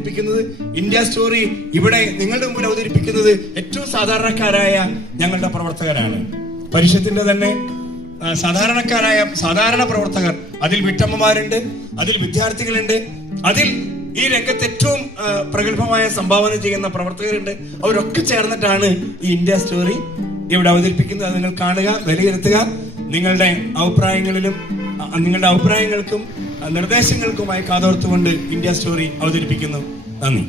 അവതരിപ്പിക്കുന്നത്. India story ഇവിടെ നിങ്ങളുടെ മുമ്പിൽ അവതരിപ്പിക്കുന്നത് ഏറ്റവും സാധാരണക്കാരായ ഞങ്ങളുടെ പ്രവർത്തകരാണ്. പരിഷത്തിന്റെ തന്നെ സാധാരണ പ്രവർത്തകർ. അതിൽ വീട്ടമ്മമാരുണ്ട്, അതിൽ വിദ്യാർത്ഥികളുണ്ട്, അതിൽ ഈ രംഗത്ത് ഏറ്റവും പ്രഗത്ഭമായ സംഭാവന ചെയ്യുന്ന പ്രവർത്തകരുണ്ട്. അവരൊക്കെ ചേർന്നിട്ടാണ് ഈ ഇന്ത്യ സ്റ്റോറി ഇവിടെ അവതരിപ്പിക്കുന്നത്. അത് നിങ്ങൾ കാണുക, വിലയിരുത്തുക. നിങ്ങളുടെ അഭിപ്രായങ്ങൾക്കും നിർദ്ദേശങ്ങൾക്കുമായി കാതോർത്തുകൊണ്ട് ഇന്ത്യ സ്റ്റോറി അവതരിപ്പിക്കുന്നു. നന്ദി.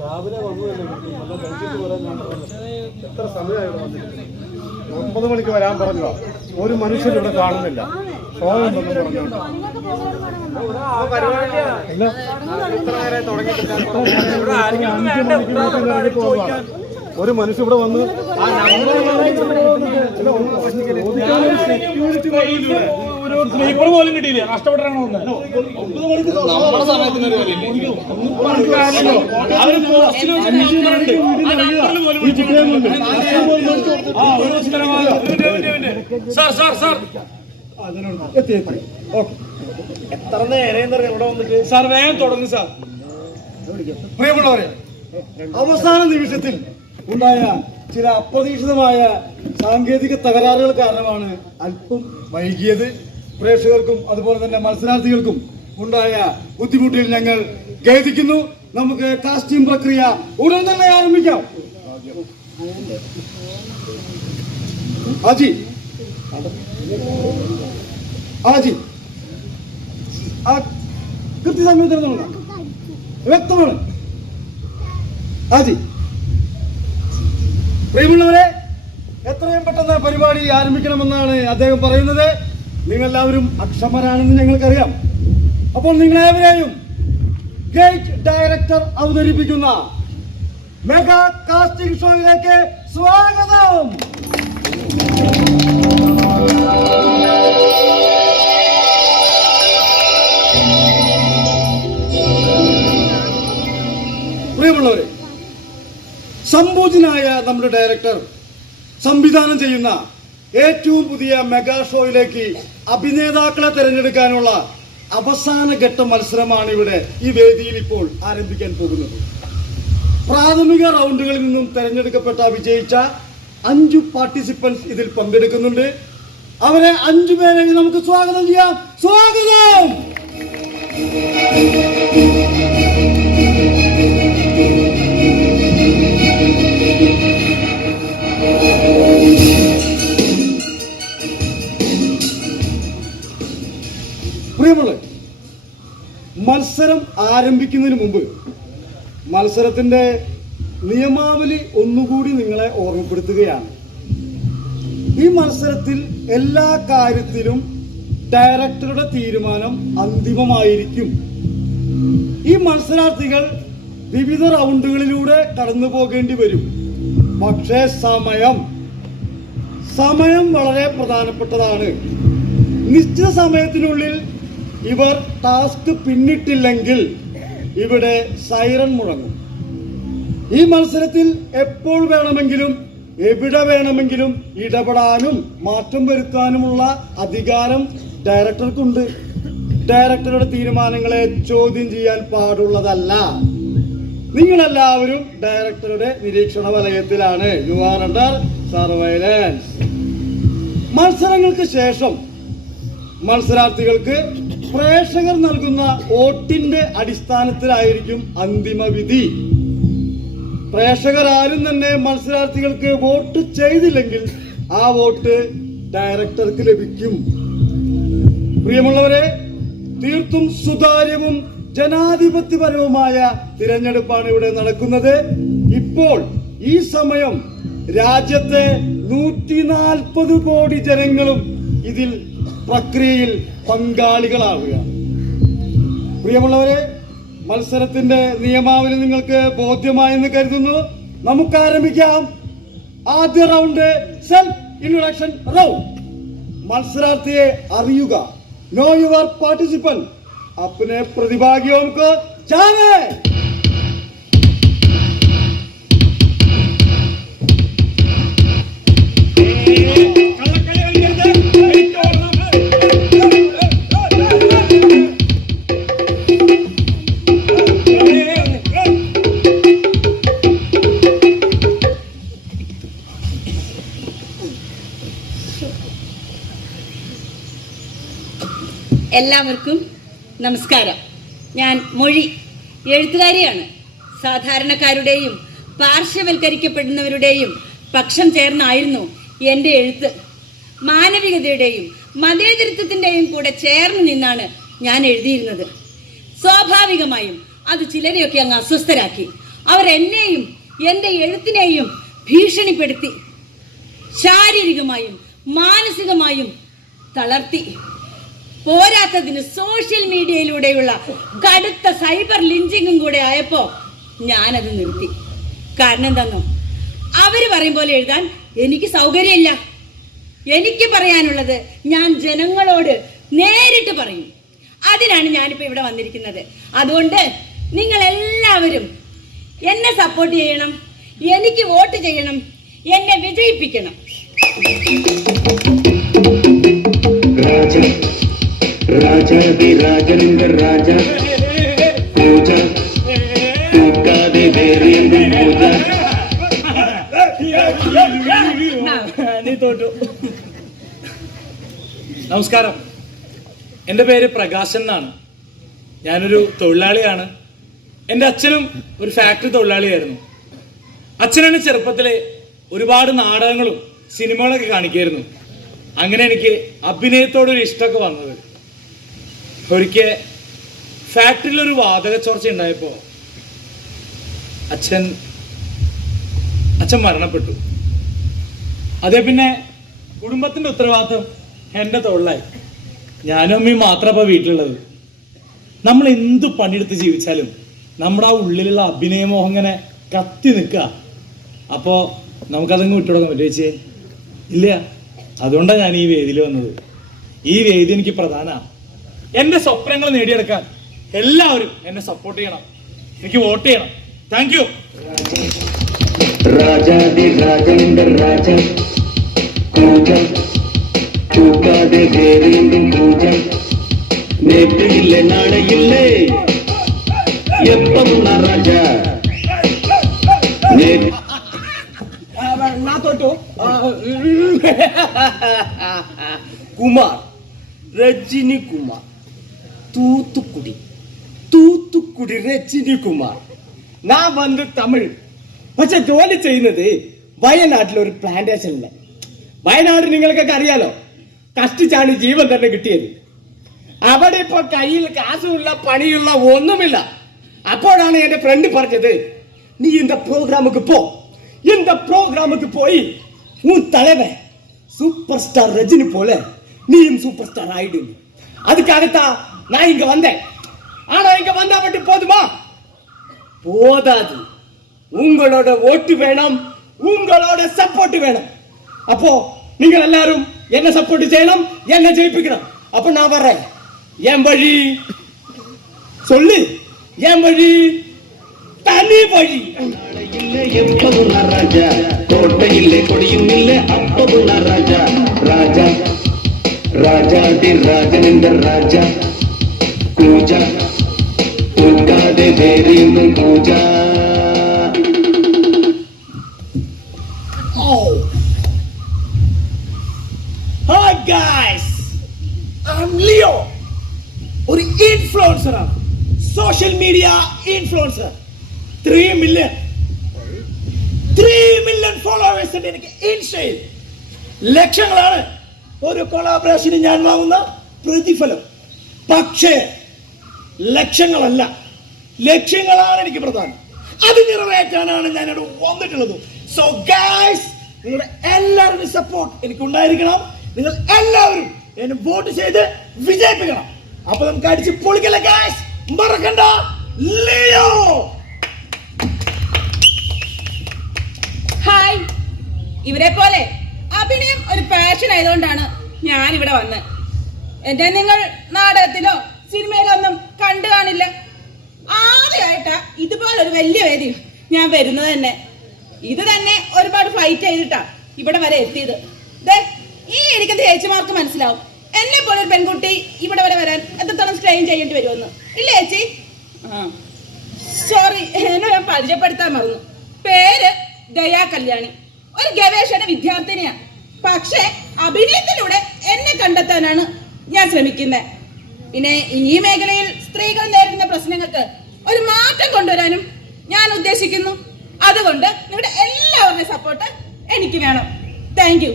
രാവിലെ എത്ര സമയമായിട്ട് വന്നിട്ട് 9 മണിക്ക് വരാൻ പറഞ്ഞോ. ഒരു മനുഷ്യൻ ഇവിടെ കാണുന്നില്ല. ഒരു മനുഷ്യൻ ഇവിടെ വന്ന് ഒരു സ്ലീപ്പർ പോലും കിട്ടിയില്ല. കഷ്ടപ്പെട്ടാണ് നമ്മുടെ സമയത്തിന് എത്ര നേരം ഇവിടെ വന്നിട്ട് സാർ വേഗം തുടങ്ങും സാർ. പ്രിയമുള്ളവരെ, അവസാന നിമിഷത്തിൽ ഉണ്ടായ ചില അപ്രതീക്ഷിതമായ സാങ്കേതിക തകരാറുകൾ കാരണമാണ് അല്പം വൈകിയത്. പ്രേക്ഷകർക്കും അതുപോലെ തന്നെ മത്സരാർത്ഥികൾക്കും ഉണ്ടായ ബുദ്ധിമുട്ടിൽ ഞങ്ങൾ ഖേദിക്കുന്നു. നമുക്ക് കാസ്റ്റിംഗ് പ്രക്രിയ ഉടൻ തന്നെ ആരംഭിക്കാം. ആജി കൃത്യസമയത്ത് വ്യക്തമാണ്. ആജി, പ്രിയമുള്ളവരെ, എത്രയും പെട്ടെന്ന് പരിപാടി ആരംഭിക്കണമെന്നാണ് അദ്ദേഹം പറയുന്നത്. നിങ്ങളെല്ലാവരും അക്ഷമരാണെന്ന് ഞങ്ങൾക്കറിയാം. അപ്പോൾ നിങ്ങളേവരെയും ഗേറ്റ് ഡയറക്ടർ അവതരിപ്പിക്കുന്ന മെഗാ കാസ്റ്റിംഗ് ഷോയിലേക്ക് സ്വാഗതം. പ്രിയമുള്ളവരെ, സംഭൂജനായ നമ്മുടെ ഡയറക്ടർ സംവിധാനം ചെയ്യുന്ന ഏറ്റവും പുതിയ മെഗാ ഷോയിലേക്ക് അഭിനേതാക്കളെ തിരഞ്ഞെടുക്കാനുള്ള അവസാന ഘട്ട മത്സരമാണ് ഇവിടെ ഈ വേദിയിൽ ഇപ്പോൾ ആരംഭിക്കാൻ പോകുന്നത്. പ്രാഥമിക റൗണ്ടുകളിൽ നിന്നും തിരഞ്ഞെടുക്കപ്പെട്ട വിജയിച്ച 5 പാർട്ടിസിപ്പൻസ് ഇതിൽ പങ്കെടുക്കുന്നുണ്ട്. അവരെ 5 പേരെ നമുക്ക് സ്വാഗതം ചെയ്യാം. സ്വാഗതം. പ്രിയമുള്ള, മത്സരം ആരംഭിക്കുന്നതിന് മുമ്പ് മത്സരത്തിന്റെ നിയമാവലി ഒന്നുകൂടി നിങ്ങളെ ഓർമ്മപ്പെടുത്തുകയാണ്. ഈ മത്സരത്തിൽ എല്ലാ കാര്യത്തിലും ഡയറക്ടറുടെ തീരുമാനം അന്തിമമായിരിക്കും. ഈ മത്സരാർത്ഥികൾ വിവിധ റൗണ്ടുകളിലൂടെ കടന്നു പോകേണ്ടി വരും. പക്ഷേ സമയം വളരെ പ്രധാനപ്പെട്ടതാണ്. നിശ്ചിത സമയത്തിനുള്ളിൽ ഇവർ ടാസ്ക് പിന്നിട്ടില്ലെങ്കിൽ ഇവിടെ സൈറൺ മുഴങ്ങും. ഈ മത്സരത്തിൽ എപ്പോൾ വേണമെങ്കിലും എവിടെ വേണമെങ്കിലും ഇടപെടാനും മാറ്റം വരുത്താനുമുള്ള അധികാരം ഡയറക്ടർക്കുണ്ട്. ഡയറക്ടറുടെ തീരുമാനങ്ങളെ ചോദ്യം ചെയ്യാൻ പാടുള്ളതല്ല. നിങ്ങളെല്ലാവരും ഡയറക്ടറുടെ നിരീക്ഷണ വലയത്തിലാണ്. You are under surveillance. മത്സരങ്ങൾക്ക് ശേഷം മത്സരാർത്ഥികൾക്ക് പ്രേക്ഷകർ നൽകുന്ന വോട്ടിന്റെ അടിസ്ഥാനത്തിലായിരിക്കും അന്തിമ വിധി. പ്രേക്ഷകർ ആരും തന്നെ മത്സരാർത്ഥികൾക്ക് വോട്ട് ചെയ്തില്ലെങ്കിൽ ആ വോട്ട് ഡയറക്ടർക്ക് ലഭിക്കും. പ്രിയമുള്ളവരെ, തീർത്തും സുതാര്യവും ജനാധിപത്യപരവുമായ തിരഞ്ഞെടുപ്പാണ് ഇവിടെ നടക്കുന്നത്. ഇപ്പോൾ ഈ സമയം രാജ്യത്തെ 140 കോടി ജനങ്ങളും ഇതിൽ പ്രക്രിയയിൽ പങ്കാളികളാവുകയാണ്. പ്രിയമുള്ളവരെ, മത്സരത്തിന്റെ നിയമാവലി നിങ്ങൾക്ക് ബോധ്യമായെന്ന് കരുതുന്നു. നമുക്ക് ആരംഭിക്കാം. ആദ്യ റൗണ്ട് സെൽഫ് ഇൻട്രൊഡക്ഷൻ റൗണ്ട്. മത്സരാർത്ഥിയെ അറിയുക. No your participant. अपने प्रतिभागियों को जाने। എല്ലാവർക്കും നമസ്കാരം. ഞാൻ മൊഴി, എഴുത്തുകാരിയാണ്. സാധാരണക്കാരുടെയും പാർശ്വവൽക്കരിക്കപ്പെടുന്നവരുടെയും പക്ഷം ചേർന്നായിരുന്നു എൻ്റെ എഴുത്ത്. മാനവികതയുടെയും മതേതരത്വത്തിൻ്റെയും കൂടെ ചേർന്ന് നിന്നാണ് ഞാൻ എഴുതിയിരുന്നത്. സ്വാഭാവികമായും അത് ചിലരെയൊക്കെ അങ്ങ് അസ്വസ്ഥരാക്കി. അവർ എന്നെയും എൻ്റെ എഴുത്തിനെയും ഭീഷണിപ്പെടുത്തി, ശാരീരികമായും മാനസികമായും തളർത്തി. പോരാത്തതിന് സോഷ്യൽ മീഡിയയിലൂടെയുള്ള കടുത്ത സൈബർ ലിഞ്ചിങ്ങും കൂടെ ആയപ്പോ ഞാനത് നിർത്തി. കാരണം എന്താന്നോ, അവര് പറയും പോലെ എഴുതാൻ എനിക്ക് സൗകര്യമില്ല. എനിക്ക് പറയാനുള്ളത് ഞാൻ ജനങ്ങളോട് നേരിട്ട് പറയും. അതിനാണ് ഞാനിപ്പോ ഇവിടെ വന്നിരിക്കുന്നത്. അതുകൊണ്ട് നിങ്ങൾ എല്ലാവരും എന്നെ സപ്പോർട്ട് ചെയ്യണം, എനിക്ക് വോട്ട് ചെയ്യണം, എന്നെ വിജയിപ്പിക്കണം. രാജാതിരാജനിന്റെ രാജ പൂജ തൂക്കാതെ വേറിയെന്നും പൂജ. നീ തോറ്റു. നമസ്കാരം, എൻ്റെ പേര് പ്രകാശൻ എന്നാണ്. ഞാനൊരു തൊഴിലാളിയാണ്. എൻ്റെ അച്ഛനും ഒരു ഫാക്ടറി തൊഴിലാളിയായിരുന്നു. അച്ഛനെന്നെ ചെറുപ്പത്തിലെ ഒരുപാട് നാടകങ്ങളും സിനിമകളൊക്കെ കാണിക്കായിരുന്നു. അങ്ങനെ എനിക്ക് അഭിനയത്തോടൊരു ഇഷ്ടമൊക്കെ വന്നത്. ഒരിക്കൽ ഫാക്ടറിയിലൊരു വാതക ചോർച്ച ഉണ്ടായപ്പോൾ അച്ഛൻ മരണപ്പെട്ടു. അതേ പിന്നെ കുടുംബത്തിന്റെ ഉത്തരവാദിത്വം എൻ്റെ തൊഴിലായി. ഞാനും അമ്മയും മാത്രം ഇപ്പോൾ വീട്ടിലുള്ളത്. നമ്മൾ എന്ത് പണിയെടുത്ത് ജീവിച്ചാലും നമ്മുടെ ആ ഉള്ളിലുള്ള അഭിനയമോഹം ഇങ്ങനെ കത്തി നിൽക്കുക. അപ്പോൾ നമുക്കതങ്ങ് വിട്ടുകൊടുക്കാൻ പറ്റുമോ ചേച്ചി? ഇല്ല. അതുകൊണ്ടാണ് ഞാൻ ഈ വേദിയിൽ വന്നത്. ഈ വേദി എനിക്ക് പ്രധാനമാണ്. എൻ്റെ സ്വപ്നങ്ങൾ നേടിയെടുക്കാൻ എല്ലാവരും എന്നെ സപ്പോർട്ട് ചെയ്യണം, എനിക്ക് വോട്ട് ചെയ്യണം. Thank you. രാജാതിരാജനിന്റെ രാജ പൂജ തൂക്കാതെ വേറിയെന്നും പൂജ. നേറ്റില്ലേ നാളെയില്ലേ എപ്പം രാജ കുമാർ, രജനി കുമാർ, തൂത്തുക്കുടി രജനി കുമാർ. ഞാൻ വന്ന് തമിഴ്, പക്ഷെ ജോലി ചെയ്യുന്നത് വയനാട്ടിലൊരു പ്ലാന്റേഷനില്. വയനാട് നിങ്ങൾക്കൊക്കെ അറിയാലോ, കഷ്ടിച്ചാണ് ജീവൻ തന്നെ കിട്ടിയത്. അവിടെ ഇപ്പൊ കയ്യിൽ കാശുമില്ല, പണിയുള്ള ഒന്നുമില്ല. അപ്പോഴാണ് എന്റെ ഫ്രണ്ട് പറഞ്ഞത്, നീ இந்த ப்ரோக்ராமுக்கு போ, இந்த ப்ரோக்ராமுக்கு போய் உன் தலைவன் சூப்பர் ஸ்டார் ரஜினி போல நீயும் சூப்பர் ஸ்டார் ஆயிடு. அதுக்காகத்தான் நான் இங்க வந்தேன். ஆனா இங்க வந்தா மட்டும் போதுமா? போதாது. உங்களோட ஓட்டு வேணும், உங்களோட சப்போர்ட் வேணும். அப்போ நீங்கள் எல்லாரும் என்ன சப்போர்ட் செய்யணும், என்ன ஜெயிப்பிக்கணும். அப்ப நான் வர்றேன். என் வழி சொல்லு, என் வழி தனி வழி. எப்பதும் ராஜா, கோட்டை இல்லை கொடியும் இல்லை அப்பதும் ராஜா. ராஜா ராஜாதிராஜனிந்த ராஜா பூஜ தூக்காതെ വേറിയെന്നും പൂജ. Hi guys, I'm Leo. ഒരു ഇൻഫ്ലുവൻസറാണ്, social media influencer. 3 million followers ഉണ്ട് എനിക്ക് ഇൻസ്റ്റയിൽ. ലക്ഷങ്ങളാണ് ഒരു കൊളാബറേഷന് ഞാൻ വാങ്ങുന്ന പ്രതിഫലം. പക്ഷേ ലക്ഷങ്ങളല്ല, ലക്ഷ്യങ്ങളാണ് എനിക്ക് പ്രധാനം. അത് നിറവേറ്റാനാണ് ഞാൻ ഇവിടെ വന്നിട്ടുള്ളത്. സോ ഗൈസ്, നിങ്ങളുടെ എല്ലാവരുടെയും സപ്പോർട്ട് എനിക്ക് ഉണ്ടായിരിക്കണം. നിങ്ങൾ എല്ലാവരും എന്നെ വോട്ട് ചെയ്ത് വിജയിപ്പിക്കണം. അപ്പൊ നമുക്ക് അടിച്ച് പൊളിക്കല്ലേ ഗൈസ്? മറക്കണ്ട, ലിയോ. ഹായ്. ഇവരെ പോലെ അഭിനയം ഒരു പാഷൻ ആയതുകൊണ്ടാണ് ഞാൻ ഇവിടെ വന്നത്. എന്നെ നിങ്ങൾ നാടകത്തിലോ സിനിമയിലോ ഒന്നും വലിയ വേദി ഞാൻ വരുന്നത് തന്നെ. ഇത് തന്നെ ഒരുപാട് ഫൈറ്റ് ചെയ്തിട്ടാ ഇവിടെ വരെ എത്തിയത്. ഈ ഇരിക്കുന്ന ചേച്ചിമാർക്ക് മനസ്സിലാവും എന്നെ പോലെ ഒരു പെൺകുട്ടി ഇവിടെ വരെ വരാൻ എത്രത്തോളം സ്ട്രെയിൻ ചെയ്യേണ്ടി വരുമെന്ന്. ഇല്ലേ ചേച്ചി? സോറി, എന്നെ ഞാൻ പരിചയപ്പെടുത്താൻ മറന്നു. പേര് ദയാ കല്യാണി. ഒരു ഗവേഷണ വിദ്യാർത്ഥിനിയാണ്. പക്ഷെ അഭിനയത്തിലൂടെ എന്നെ കണ്ടെത്താനാണ് ഞാൻ ശ്രമിക്കുന്നത്. പിന്നെ ഈ മേഖലയിൽ സ്ത്രീകൾ നേരിടുന്ന പ്രശ്നങ്ങൾക്ക് ഒരു മാറ്റം കൊണ്ടുവരാനും ഞാൻ ഉദ്ദേശിക്കുന്നു. അതുകൊണ്ട് നിങ്ങളുടെ എല്ലാവരുടെയും സപ്പോർട്ട് എനിക്ക് വേണം. Thank you.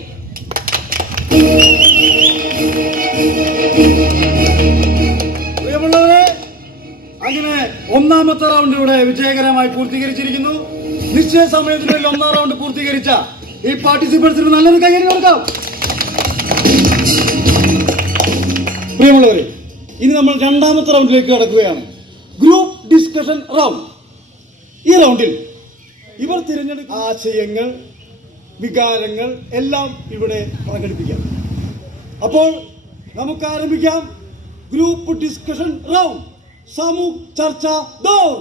പ്രിയമുള്ളവരെ, അങ്ങനെ ഒന്നാമത്തെ റൗണ്ട് ഇവിടെ വിജയകരമായി പൂർത്തീകരിച്ചിരിക്കുന്നു. നിശ്ചയ സമയത്തിനുള്ളിൽ ഒന്നാം റൗണ്ട് പൂർത്തീകരിച്ച ഈ പാർട്ടിസിപ്പൻസിന് നല്ലൊരു കൈയടി കൊടുക്കാം. പ്രിയമുള്ളവരെ, ഇനി നമ്മൾ രണ്ടാമത്തെ റൗണ്ടിലേക്ക് കടക്കുകയാണ്. Group discussion round. ഈ റൗണ്ടിൽ ഇവർ തിരഞ്ഞെടുക്കുന്ന ആശയങ്ങൾ, വികാരങ്ങൾ എല്ലാം ഇവിടെ പ്രകടിപ്പിക്കാം. അപ്പോൾ നമുക്ക് ആരംഭിക്കാം. Group discussion round. സമൂഹ ചർച്ച ദൗർ.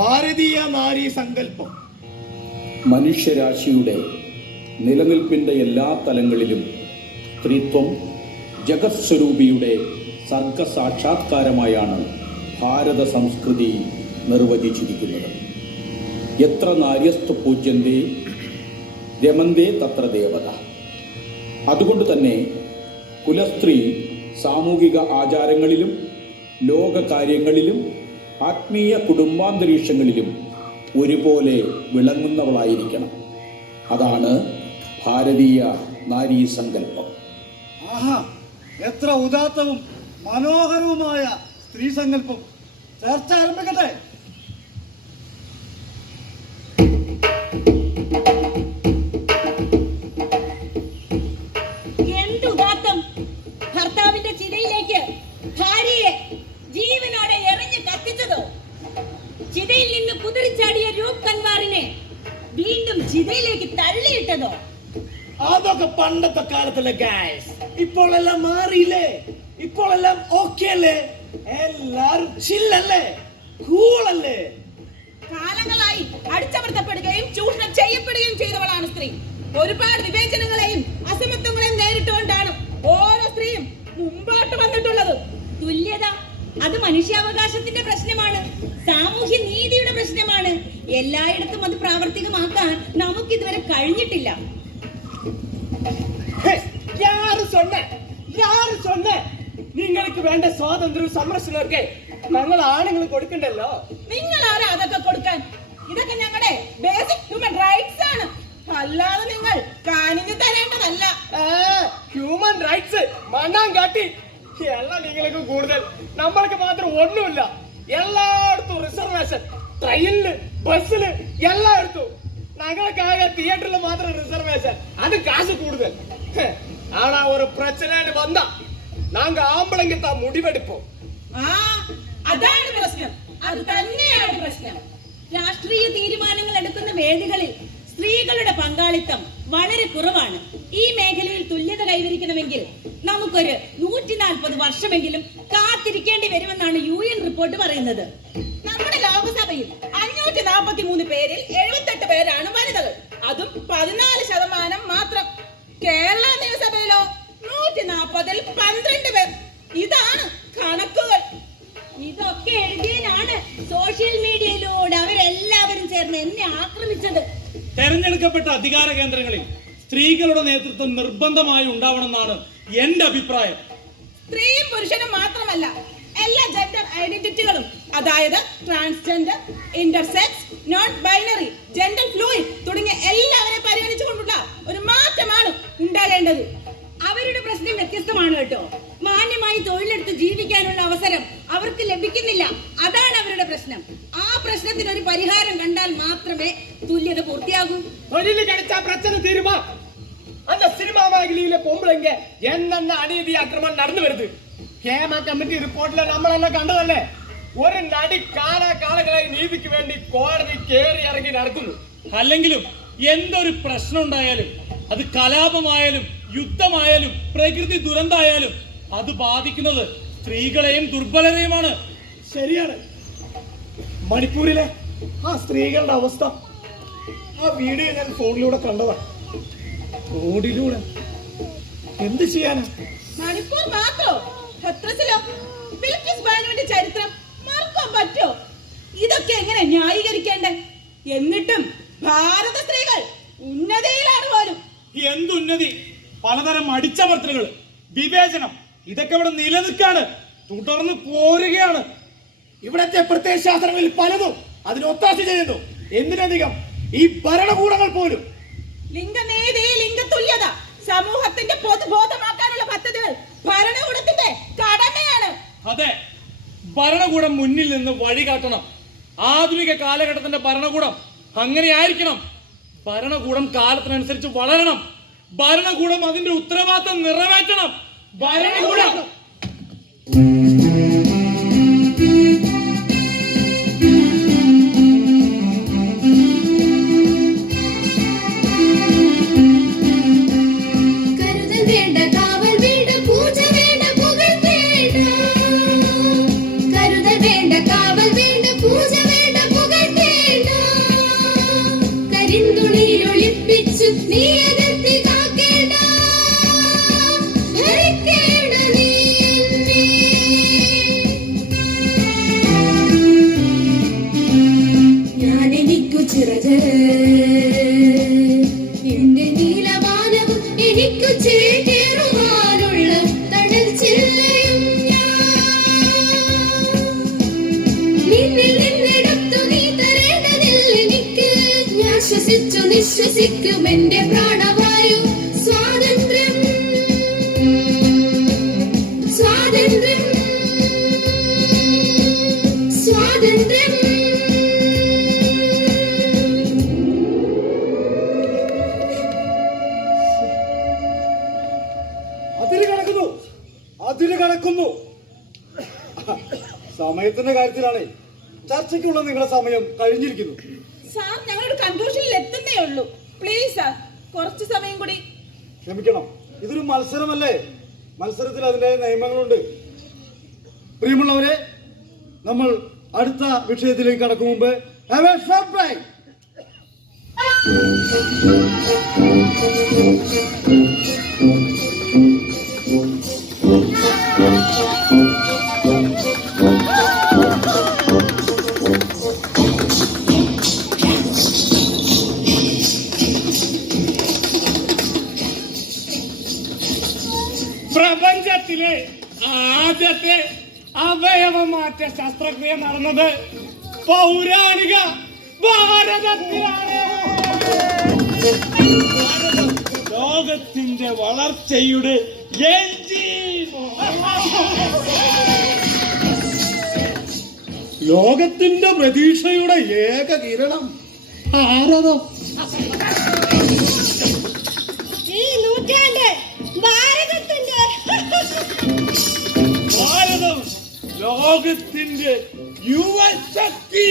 ഭാരതീയ നാരീ സങ്കല്പം മനുഷ്യരാശിയുടെ നിലനിൽപ്പിൻ്റെ എല്ലാ തലങ്ങളിലും സ്ത്രീത്വം ജഗത്സ്വരൂപിയുടെ സർഗസാക്ഷാത്കാരമായാണ് ഭാരത സംസ്കൃതി നിർവചിച്ചിരിക്കുന്നത്. എത്ര നാര്യസ്തു പൂജ്യന്തേ രമന്തേ തത്ര ദേവത. അതുകൊണ്ട് തന്നെ കുലസ്ത്രീ സാമൂഹിക ആചാരങ്ങളിലും ലോകകാര്യങ്ങളിലും ആത്മീയ കുടുംബാന്തരീക്ഷങ്ങളിലും ഒരുപോലെ വിളങ്ങുന്നവളായിരിക്കണം. അതാണ് ഭാരതീയ നാരീ സങ്കല്പം. ആഹാ, എത്ര ഉദാത്തവും മനോഹരവുമായ സ്ത്രീ സങ്കല്പം. ചർച്ച ആരംഭിക്കട്ടെ. എന്തുദാത്തം! ഭർത്താവിന്റെ ചിതയിലേക്ക് ഭാര്യയെ ജീവനോടെ എറിഞ്ഞു കത്തിച്ചതോ, ചിതയിൽ നിന്ന് കുതിരിച്ചാടിയ രൂപ് കൻവാറിനെ വീണ്ടും ചിതയിലേക്ക് തള്ളിയിട്ടതോ. അതൊക്കെ പണ്ടത്തെ കാലത്തിലെ ഗായ്സ്. ഇപ്പോൾ എല്ലാം മാറിയില്ലേ? ഇപ്പോൾ എല്ലാം ഓക്കെ അല്ലേ? എല്ലാരും ചില്ലല്ലേ, കൂളല്ലേ? കാലങ്ങളായി അടിച്ചമർത്തപ്പെടുകയും ചൂഷണം ചെയ്യപ്പെടുകയും ചെയ്തവളാണ് സ്ത്രീ. ഒരുപാട് വിവേചനങ്ങളെയും അസമത്വങ്ങളെയും നേരിട്ടുകൊണ്ടാണ് ഓരോ സ്ത്രീയും മുമ്പോട്ട് വന്നിട്ടുള്ളത്. തുല്യത അത് മനുഷ്യാവകാശത്തിന്റെ പ്രശ്നമാണ്, സാമൂഹ്യ നീതിയുടെ പ്രശ്നമാണ്. എല്ലായിടത്തും അത് പ്രാവർത്തികമാക്കാൻ നമുക്ക് ഇതുവരെ കഴിഞ്ഞിട്ടില്ല. നിങ്ങൾക്ക് വേണ്ട സ്വാതന്ത്ര്യവും സംരക്ഷണവും ഒക്കെ ഞങ്ങൾ ആണുങ്ങൾ കൊടുക്കണ്ടല്ലോ. നിങ്ങൾ ആരാ അതൊക്കെ കൊടുക്കാൻ? ഇതൊക്കെ ഞങ്ങളുടെ ബേസിക് ഹ്യൂമൻ റൈറ്റ്സ് ആണ്, അല്ലാതെ നിങ്ങൾ കാണിഞ്ഞു തരേണ്ടതല്ല. ഹ്യൂമൻ റൈറ്റ്സ് മണ്ണാൻ കാട്ടി എല്ലാം നിങ്ങൾക്ക് കൂടുതൽ. നമ്മൾക്ക് മാത്രം ഒന്നുമില്ല. എല്ലായിടത്തും റിസർവേഷൻ, ട്രെയിനില്, ബസ്സില്, എല്ലായിടത്തും. ഞങ്ങൾക്കാകെ തിയേറ്ററിൽ മാത്രം റിസർവേഷൻ, അത് കാശ് കൂടുതൽ. ആണാ ഒരു പ്രശ്നം വന്നാ നാങ്ക ആമ്പളെങ്കിൽ താ മുടിവെടുപ്പോ. അതാണ് പ്രശ്നം, അത് തന്നെയാണ് പ്രശ്നം. രാഷ്ട്രീയ തീരുമാനങ്ങൾ എടുക്കുന്ന വേദികളിൽ സ്ത്രീകളുടെ പങ്കാളിത്തം വളരെ കുറവാണ്. ഈ മേഖലയിൽ തുല്യത കൈവരിക്കണമെങ്കിൽ നമുക്കൊരു 140 വർഷമെങ്കിലും കാത്തിരിക്കേണ്ടി വരുമെന്നാണ് UN റിപ്പോർട്ട് പറയുന്നത്. നമ്മുടെ ലോകസഭയിൽ 543 പേരിൽ 78 പേരാണ് വനിതകൾ, അതും 14% മാത്രം. കേരള നിയമസഭയിലോ 140-ൽ 12 പേർ. ഇതാണ് കണക്കുകൾ. ഇതൊക്കെ എഴുതിയതിനാണ് സോഷ്യൽ മീഡിയയിലൂടെ അവരെല്ലാവരും ചേർന്ന് എന്നെ ആക്രമിച്ചത്. തെരഞ്ഞെടുക്കപ്പെട്ട അധികാര കേന്ദ്രങ്ങളിൽ സ്ത്രീകളുടെ നേതൃത്വം നിർബന്ധമായി ഉണ്ടാവണമെന്നാണ് എന്റെ അഭിപ്രായം. സ്ത്രീയും പുരുഷനും മാത്രമല്ല, എല്ലാ ജെൻഡർ ഐഡന്റിറ്റികളും, അതായത് transgender, intersex, non binary, gender fluid തുടങ്ങിയ എല്ലാവരെയും പരിഗണിച്ചുകൊണ്ടുള്ള ഒരു മാറ്റമാണ് ഉണ്ടാകേണ്ടത്. അവരുടെ പ്രശ്നം വ്യത്യസ്തമാണ് കേട്ടോ. മാന്യമായി തൊഴിലെടുത്ത് ജീവിക്കാനുള്ള അവസരം അവർക്ക് ലഭിക്കുന്നില്ല. അതാണ് അവരുടെ പ്രശ്നം. ആ പ്രശ്നത്തിന് ഒരു പരിഹാരം കണ്ടാൽ മാത്രമേ തുല്യത പൂർത്തിയാകൂ. തൊഴിൽ കഴിച്ച പ്രശ്നം തീരുമാ. அந்த சினிமா மேഖലയിல போம்பளைங்க என்னென்ன அநீதி அக்கிரமம் நடந்து வருது. கேம കമ്മിറ്റി റിപ്പോർട്ടിലെ നമ്മൾ എന്നെ കണ്ടതല്ലേ. ഒരു നടി കാലാകാലങ്ങളായി നീതിക്ക് വേണ്ടി കോടതി കേറി ഇറങ്ങി നടക്കുന്നു. അല്ലെങ്കിലും എന്തൊരു പ്രശ്നം ഉണ്ടായാലും, അത് കലാപമായാലും യുദ്ധമായാലും പ്രകൃതി ദുരന്തമായാലും, അത് ബാധിക്കുന്നത് സ്ത്രീകളെയും ദുർബലരെയുമാണ്. ശരിയാണ്. മണിപ്പൂരിലെ ആ സ്ത്രീകളുടെ അവസ്ഥ, ആ വീഡിയോ ഞാൻ ഫോണിലൂടെ കണ്ടതാണ്. റോഡിലൂടെ എന്ത് ചെയ്യാനാ? മണിപ്പൂർ മാത്രോ? ഹത്രസിലോ? ബിൽക്കിസ് ബാനുവിന്റെ ചരിത്രം മറക്കാൻ പറ്റോ? ഇതൊക്കെ എങ്ങനെ ന്യായീകരിക്കേണ്ടേ? എന്നിട്ടും ഭാരത സ്ത്രീകൾ ഉന്നതിയിലാണ് പോലും. എന്തുന്നതി! പലതരം അടിച്ചമർത്തലുകൾ, വിവേചനം, ഇതൊക്കെ ഇവിടെ നിലനിൽക്കാണ്, തുടർന്ന് പോരുകയാണ്. ഇവിടത്തെ പ്രത്യയശാസ്ത്രങ്ങളിൽ പലതും അതിനൊത്താശ ചെയ്യുന്നു. എന്തിനധികം ഈ ഭരണകൂടങ്ങൾ പോലും. ലിംഗനീതി, ലിംഗതുല്യത സമൂഹത്തിന്റെ പൊതുബോധമാക്കാനുള്ള പദ്ധതികൾ ഭരണകൂടത്തിന്റെ കടമയാണ്. അതെ, ഭരണകൂടം മുന്നിൽ നിന്ന് വഴികാട്ടണം. ആധുനിക കാലഘട്ടത്തിന്റെ ഭരണകൂടം അങ്ങനെയായിരിക്കണം. ഭരണകൂടം കാലത്തിനനുസരിച്ച് വളരണം. ഭരണകൂടം അതിന്റെ ഉത്തരവാദിത്തം നിറവേറ്റണം. ഭരണകൂടം എന്റെ നീലവാനവും എനിക്കു ചേരുവാനുള്ള തണൽ ചില്ലയും നിന്നിൽ നിന്നെടുത്തു നീ തരേണ്ടതില്ല എനിക്ക്. ഞാൻ ശ്വസിച്ചു നിശ്വസിക്കും എന്റെ പ്രാണവായു. സ്വാതന്ത്ര്യം, സ്വാതന്ത്ര്യം, സ്വാതന്ത്ര്യം. അതിര് കടക്കുന്നു. സമയത്തിന്റെ കാര്യത്തിലാണ് ചർച്ചയ്ക്കുള്ള നിങ്ങളുടെ സമയം കഴിഞ്ഞിരിക്കുന്നു. സാർ, ഞങ്ങളൊരു കൺക്ലൂഷനിൽ എത്തുന്നേ ഉള്ളൂ. പ്ലീസ് സാർ, കുറച്ച് സമയം കൂടി. ക്ഷമിക്കണം, ഇതൊരു മത്സരമല്ലേ. മത്സരത്തിൽ അതിന്റെ നിയമങ്ങളുണ്ട്. പ്രിയമുള്ളവരെ, നമ്മൾ അടുത്ത വിഷയത്തിലേക്ക് കടക്കും മുമ്പ് ഹാവ് എ ഷോർട്ട് ബ്രേക്ക്. പ്രപഞ്ചത്തിലെ ആദ്യത്തെ അവയവമാറ്റ ശസ്ത്രക്രിയ നടന്നത് പൗരാണിക ഭാരതത്തിലാണ്. ലോകത്തിന്റെ വളർച്ചയുടെ എഞ്ചിൻ. ലോകത്തിന്റെ പ്രതീക്ഷയുടെ ഏക കിരണം ഭാരതം. ഈ നൂറ്റാണ്ട് ഭാരതത്തിന്റെ ഭാരതം ലോകത്തിന്റെ യുവശക്തി.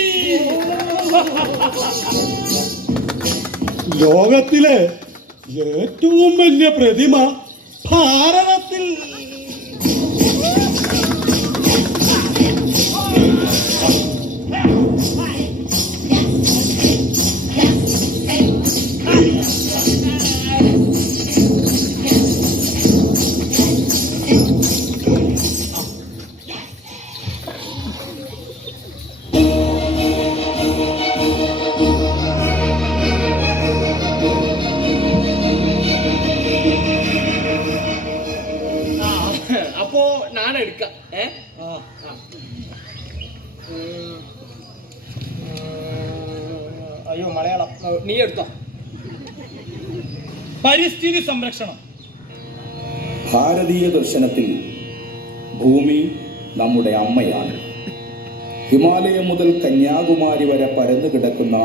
ലോകത്തിലെ ഏറ്റവും വലിയ പ്രതിമ ഭാരതത്തിൽ. അപ്പോ ഞാൻ എടുക്കാം. അയ്യോ മലയാളം നീ എടുത്തോ. പരിസ്ഥിതി സംരക്ഷണം. ഭാരതീയ ദർശനത്തിൽ ഭൂമി നമ്മുടെ അമ്മയാണ്. ഹിമാലയം മുതൽ കന്യാകുമാരി വരെ പരന്നു കിടക്കുന്ന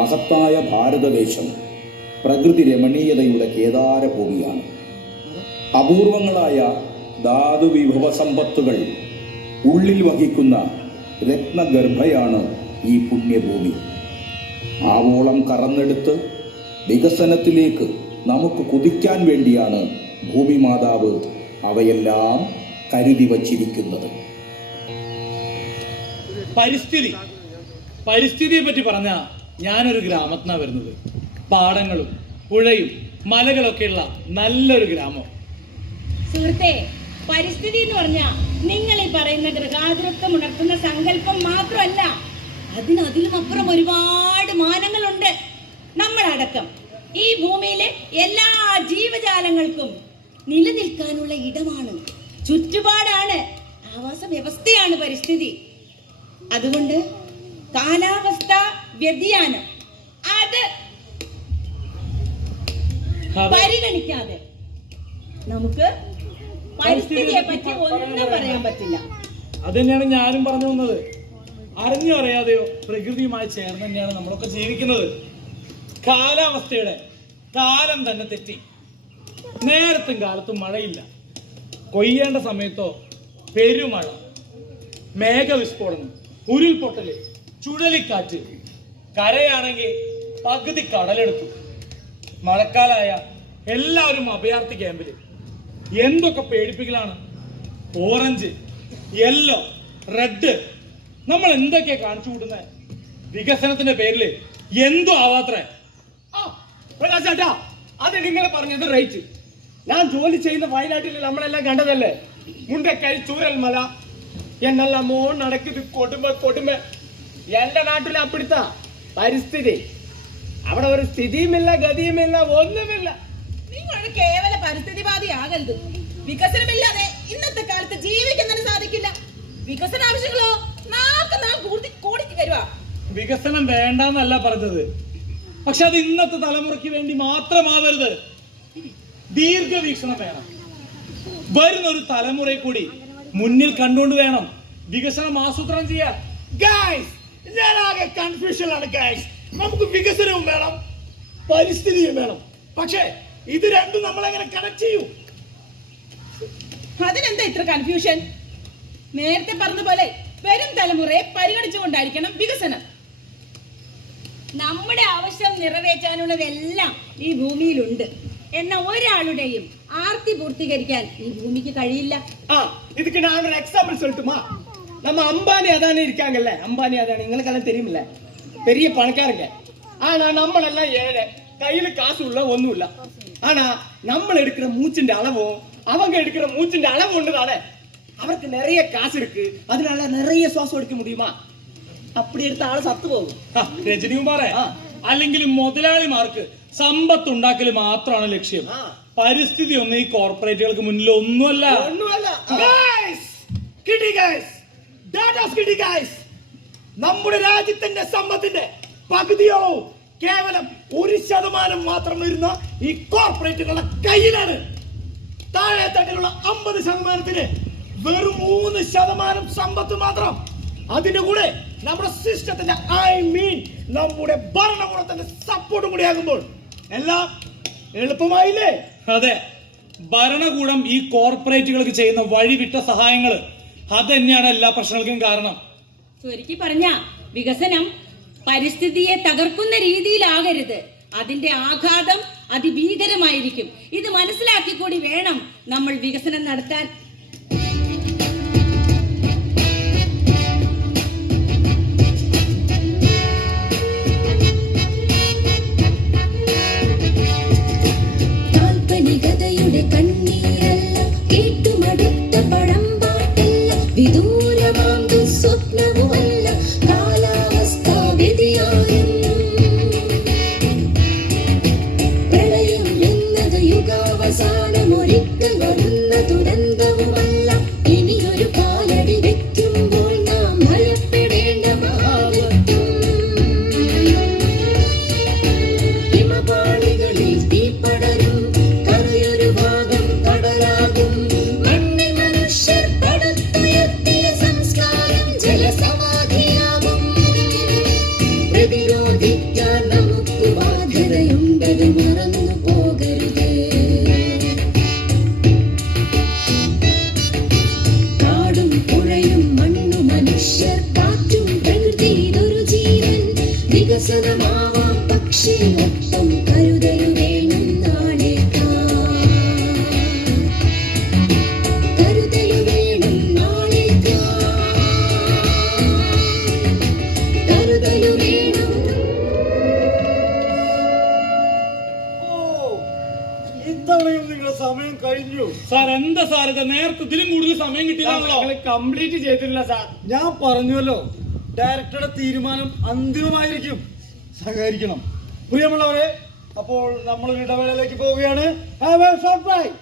മഹത്തായ ഭാരതദേശം പ്രകൃതി രമണീയതയുടെ കേദാരഭൂമിയാണ്. അപൂർവങ്ങളായ ധാതു വിഭവ സമ്പത്തുകൾ ഉള്ളിൽ വഹിക്കുന്ന രത്നഗർഭയാണ് ഈ പുണ്യഭൂമി. ആവോളം കറന്നെടുത്ത് വികസനത്തിലേക്ക് നമുക്ക് കുതിക്കാൻ വേണ്ടിയാണ് ഭൂമി മാതാവ് അവയെല്ലാം കരുതി വച്ചിരിക്കുന്നത്. പരിസ്ഥിതിയെ പറ്റി പറഞ്ഞ ഞാനൊരു ഗ്രാമത്തിനാണ് വരുന്നത്. പാടങ്ങളും പുഴയും മലകളൊക്കെയുള്ള നല്ലൊരു ഗ്രാമം. സുഹൃത്തെ, പരിസ്ഥിതി എന്ന് പറഞ്ഞാ നിങ്ങൾ ഈ പറയുന്ന ഗൃഹാതുരത്വം ഉണർത്തുന്ന സങ്കല്പം മാത്രമല്ല, അതിലും അപ്പുറം ഒരുപാട് മാനങ്ങളുണ്ട്. നമ്മളടക്കം ഈ ഭൂമിയിലെ എല്ലാ ജീവജാലങ്ങൾക്കും നിലനിൽക്കാനുള്ള ഇടമാണ്, ചുറ്റുപാടാണ്, ആവാസ വ്യവസ്ഥയാണ് പരിസ്ഥിതി. അതുകൊണ്ട് കാലാവസ്ഥ വ്യതിയാനം അത് പരിഗണിക്കാതെ നമുക്ക് പരിസ്ഥിതിയെ പറ്റി ഒന്നും പറയാൻ പറ്റില്ല. അത് തന്നെയാണ് ഞാനും പറഞ്ഞു വന്നത്. അറിഞ്ഞോ അറിയാതെയോ പ്രകൃതിയുമായി ചേർന്ന് തന്നെയാണ് നമ്മളൊക്കെ ജീവിക്കുന്നത്. കാലാവസ്ഥയുടെ കാലം തന്നെ തെറ്റി. നേരത്തും കാലത്തും മഴയില്ല, കൊയ്യേണ്ട സമയത്തോ പെരുമഴ, മേഘവിസ്ഫോടനം, ഉരുൾപൊട്ടല്, ചുഴലിക്കാറ്റ്, കരയാണെങ്കിൽ പകുതി കടലെടുത്തു. മഴക്കാലായ എല്ലാവരും അഭയാർത്ഥി ക്യാമ്പില്. എന്തൊക്കെ പേടിപ്പിക്കലാണ്. ഓറഞ്ച്, യെല്ലോ, റെഡ്, നമ്മൾ എന്തൊക്കെയാ കാണിച്ചു കൂട്ടുന്നത്. വികസനത്തിന്റെ പേരില് എന്തോ ആവാത്രേ. പ്രകാശേട്ടാ, അത് നിങ്ങൾ പറഞ്ഞത് റൈറ്റ്. ഞാൻ ജോലി ചെയ്യുന്ന വയനാട്ടിൽ നമ്മളെല്ലാം കണ്ടതല്ലേ, മുണ്ടക്കൈ ചൂരൽമല എന്നെല്ലാം മോൻ നടക്കുന്നത് കൊടുമ്പ. എന്റെ നാട്ടിൽ അപ്പിടുത്ത പരിസ്ഥിതി, അവിടെ ഒരു സ്ഥിതിയുമില്ല, ഗതിയുമില്ല, ഒന്നുമില്ല. നിങ്ങളൊരു കേവല പരിസ്ഥിതിവാദിയാകരുത്. വികസനമില്ലാതെ ഇന്നത്തെ കാലത്ത് ജീവിക്കുന്നതിന് സാധിക്കില്ല. വികസന ആവശ്യങ്ങളോ നാൾ കൂടി വരുവാ. വികസനം വേണ്ടെന്നല്ല പറഞ്ഞത്, പക്ഷെ അത് ഇന്നത്തെ തലമുറയ്ക്ക് വേണ്ടി മാത്രമാവരുത്. ദീർഘവീക്ഷണം വേണം. വരുന്നൊരു തലമുറയെ കൂടി മുന്നിൽ കണ്ടുകൊണ്ട് വേണം വികസനം ആസൂത്രണം ചെയ്യാൻ. ഗൈസ്, ഞാനാകെ കൺഫ്യൂഷനാണ് ഗൈസ്. നമുക്ക് വികസനവും വേണം, പരിസ്ഥിതിയും വേണം, പക്ഷേ ഇത് രണ്ടും നമ്മളെങ്ങനെ കണക്ട് ചെയ്യൂ? അതിനെന്താ ഇത്ര കൺഫ്യൂഷൻ? നേരത്തെ പറഞ്ഞ പോലെ വരും തലമുറയെ പരിഗണിച്ചുകൊണ്ടായിരിക്കണം വികസനം. നമ്മുടെ ആവശ്യം നിറവേറ്റാനുള്ളതെല്ലാം ഈ ഭൂമിയിലുണ്ട്. എന്നാൽ ഒരാളുടെയും ആർത്തി പൂർത്തീകരിക്കാൻ ഈ ഭൂമിക്ക് കഴിയില്ല. இதுக்கு நான் ஒரு எக்ஸாம்பிள் சொல்லட்டுமா? நம்ம அம்பானி அதானே இருக்காங்கல்ல, அம்பானி அதானே உங்களுக்கெல்லாம் தெரியுமில்ல, பெரிய பணக்காரங்க. ஆனா நம்மளெல்லாம் ஏழை, கையில காசு இல்ல, ஒண்ணும் இல்ல. ஆனா நம்ம எடுக்கிற மூச்சிന്റെ அளவும் அவங்க எடுக்கிற மூச்சிന്റെ அளவு ஒண்ணுதானே. அவருக்கு நிறைய காசு இருக்கு, அதனால நிறைய சுவாசம் எடுக்க முடியுமா? அப்படி எடுத்த ஆള് സത്തു പോകും. രജനികുമാറെ, അല്ലെങ്കിൽ മുതലാളിമാർക്ക് സമ്പത്ത് ഉണ്ടാക്കല് മാത്രമാണ് ലക്ഷ്യം. പരിസ്ഥിതി ഒന്നും ഈ കോർപ്പറേറ്റുകൾക്ക് മുന്നിൽ ഒന്നുമല്ല. നമ്മുടെ രാജ്യത്തിന്റെ സമ്പത്തിന്റെ പകുതിയോ കേവലം 1% മാത്രം വരുന്ന ഈ കോർപ്പറേറ്റുകളുടെ കയ്യിലാണ്. താഴെ തട്ടിലുള്ള 50%-ന് വെറും 3% സമ്പത്ത് മാത്രം. അതിന്റെ കൂടെ നമ്മുടെ സിസ്റ്റത്തിന്റെ നമ്മുടെ ഭരണകൂടത്തിന്റെ സപ്പോർട്ടും കൂടി ആകുമ്പോൾ എല്ലാം എളുപ്പമായില്ലേ? അതെ, ഭരണകൂടം ഈ കോർപ്പറേറ്റുകൾക്ക് ചെയ്യുന്ന വഴിവിട്ട സഹായങ്ങൾ അത് തന്നെയാണ് എല്ലാ പ്രശ്നങ്ങൾക്കും കാരണം. ചുരുക്കി പറഞ്ഞ വികസനം പരിസ്ഥിതിയെ തകർക്കുന്ന രീതിയിലാകരുത്, അതിന്റെ ആഘാതം അതിഭീകരമായിരിക്കും. ഇത് മനസ്സിലാക്കി കൂടി വേണം നമ്മൾ വികസനം നടത്താൻ. കാൽപ്പനികതയുടെ കണ്ണീരല്ല, കേട്ടുമടുത്ത പഴംപാട്ടല്ല, വിദൂരമാം ദുസ്വപ്നവുമല്ല കാലാവസ്ഥാ വ്യതിയാനം. പ്രളയം എന്നത് യുഗാവസാനം, ഒരിക്കൽ വരുന്ന ദുരന്തവുമല്ല. ഇനിയൊരു കാലടി വെക്കുമ്പോൾ നാം ഭയപ്പെടേണ്ട മഹാവൃത്തം. ഹിമപാളികളിൽ തീപ്പടരും, കരയൊരു ഭാഗം കടലാകും. മണ്ണിൽ മനുഷ്യർ പടുത്തുയർത്തിയ സംസ്കാരം ജലസമാധിയാകും. പ്രതിരോധിക്കാൻ നമുക്ക് ബാധ്യതയുണ്ടത് മറന്നു പോകരുത്. കാടും പുഴയും മണ്ണു മനുഷ്യർ, കാറ്റും പ്രകൃതി ഇതൊരു ജീവൻ. വികസനമാവാം പക്ഷേ ഒപ്പം കരുതൽ വേണം നാളേക്കാൻ. കരുതൽ വേണം നാളേക്കാൻ. കരുതൽ വേണം. ഓ, ഇത്തവണയും നിങ്ങളുടെ സമയം കഴിഞ്ഞു. സാർ എന്താ സാർ ഇത്? നേരത്തെ ഇതിലും കൂടുതൽ സമയം കിട്ടിയതാണല്ലോ. കംപ്ലീറ്റ് ചെയ്തിട്ടില്ല സാർ. ഞാൻ പറഞ്ഞുവല്ലോ, ഡയറക്ടറുടെ തീരുമാനം അന്തിമമായിരിക്കും. സഹകരിക്കണം. പ്രിയമുള്ളവരെ, അപ്പോൾ നമ്മളൊരു ഇടവേളയിലേക്ക് പോവുകയാണ്. Have a short break.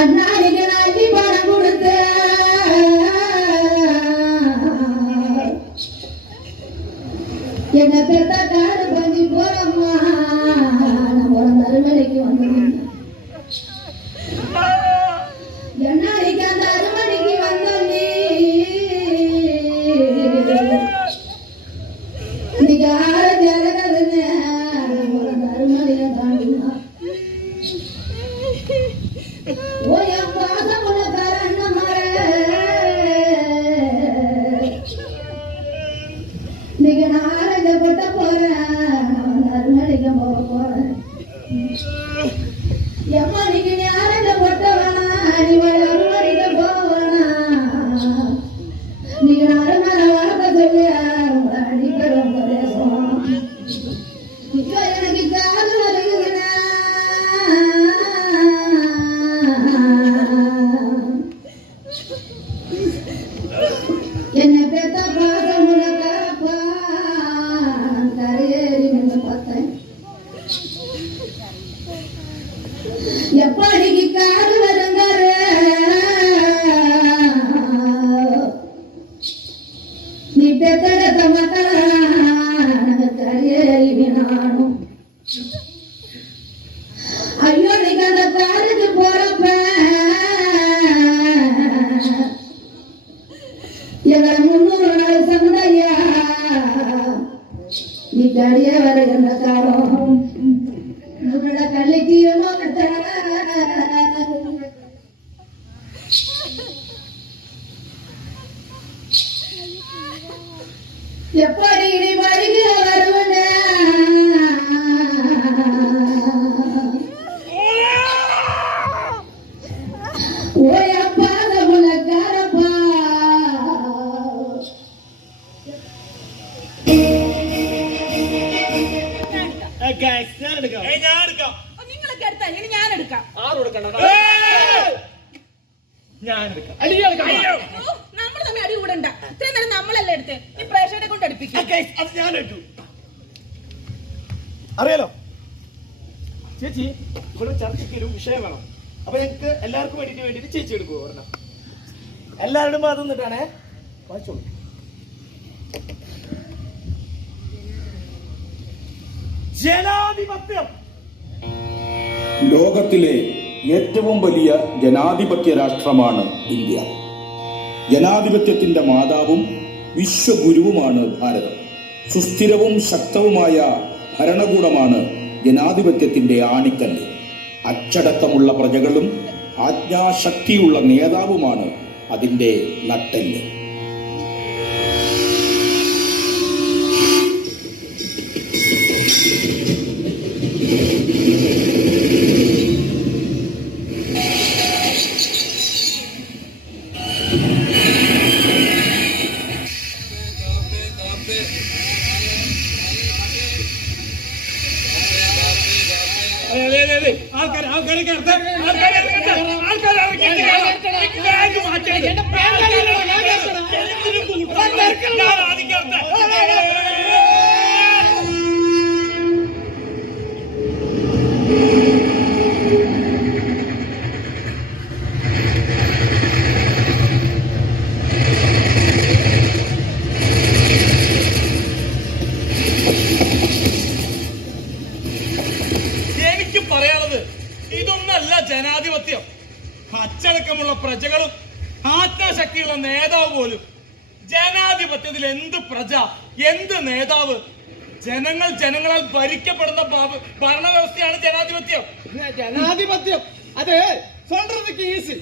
அண்ணாடிக்கு நாட்டி பணம் கொடுத்து என்ன பெத்த காடு பண்ணி போறம்மா. நான் ஒரு அறுமணிக்கு வந்தேன். எண்ணாடிக்கு அந்த அறுமணிக்கு வந்தோன்னே இன்னைக்கு ஆரஞ்சு இறங்குதுன்னு ஒரு அறுமணியை தாண்டினா. இன்னைக்கு நான் ஆரஞ்ச கொட்ட போறேன், அறுமணிக்க போறேன். எம்மா நீங்க நீ ஆரஞ்ச கொட்ட வேணாம், நீ அறுமணிக்க போவேணா. நீங்க அருமனை வளர்க்க சொல்லி அடிக்க ரொம்ப தேசம். இப்போ எனக்கு காது வருகிறேன். என்ன பெத்த பாசமுள்ள கரப்பா கரையேறி நின்று பார்த்தேன். எப்படிக்கு காது வருங்காரு நீ பெத்தெடுத்த மக்கள கரையேறி நானும். ஐயோ நீங்க அந்த காருக்கு போறப்ப எங்களை 300 நாள் சமுதாயா நீ கடிய வர என்ற காலம் நம்மளோட கல்லிக்கு எப்படி இனி வருகிற வருவன ஓயப்பா நம்மள காரப்பா. നിങ്ങളൊക്കെ എടുത്താൽ ഇനി ഞാൻ എടുക്കാം. നമ്മൾ തമ്മിൽ അടി കൂടണ്ട. ഇത്രയും നേരം നമ്മളല്ലേ എടുത്ത്. ഈ പ്രേക്ഷകരെ കൊണ്ട് അടുപ്പിക്കും. അറിയാലോ, ചേച്ചി ഇവിടെ ചർച്ചയ്ക്ക് ഒരു വിഷയം വേണം. അപ്പൊ ഞങ്ങൾക്ക് എല്ലാവർക്കും വേണ്ടിയിട്ട് ചേച്ചി എടുക്കുമോ ഒരെണ്ണം? എല്ലാവരുടെയും ഭാഗത്ത് നിന്നിട്ടാണേ. വായിച്ചോളൂ. ജനാധിപത്യം ലോകത്തിലെ ഏറ്റവും വലിയ ജനാധിപത്യ രാഷ്ട്രമാണ് ഇന്ത്യ. ജനാധിപത്യത്തിന്റെ മാതാവും വിശ്വഗുരുവുമാണ് ഭാരതം. സുസ്ഥിരവും ശക്തവുമായ ഭരണകൂടമാണ് ജനാധിപത്യത്തിന്റെ ആണിക്കല്ല്. അച്ചടക്കമുള്ള പ്രജകളും ആജ്ഞാശക്തിയുള്ള നേതാവുമാണ് അതിന്റെ നട്ടെല്ല്. എനിക്ക് പറയാനുള്ളത് ഇതൊന്നല്ല ജനാധിപത്യം. അച്ചടക്കമുള്ള പ്രജകളും ആത്മശക്തിയുള്ള നേതാവ് പോലും. ജനാധിപത്യത്തിൽ എന്ത് പ്രജ, എന്ത് നേതാവ്? ജനങ്ങളാൽ ഭരിക്കപ്പെടുന്ന ഭരണവ്യവസ്ഥയാണ് ജനാധിപത്യം. ജനാധിപത്യം അത് சொல்றதுக்கு ഈസി,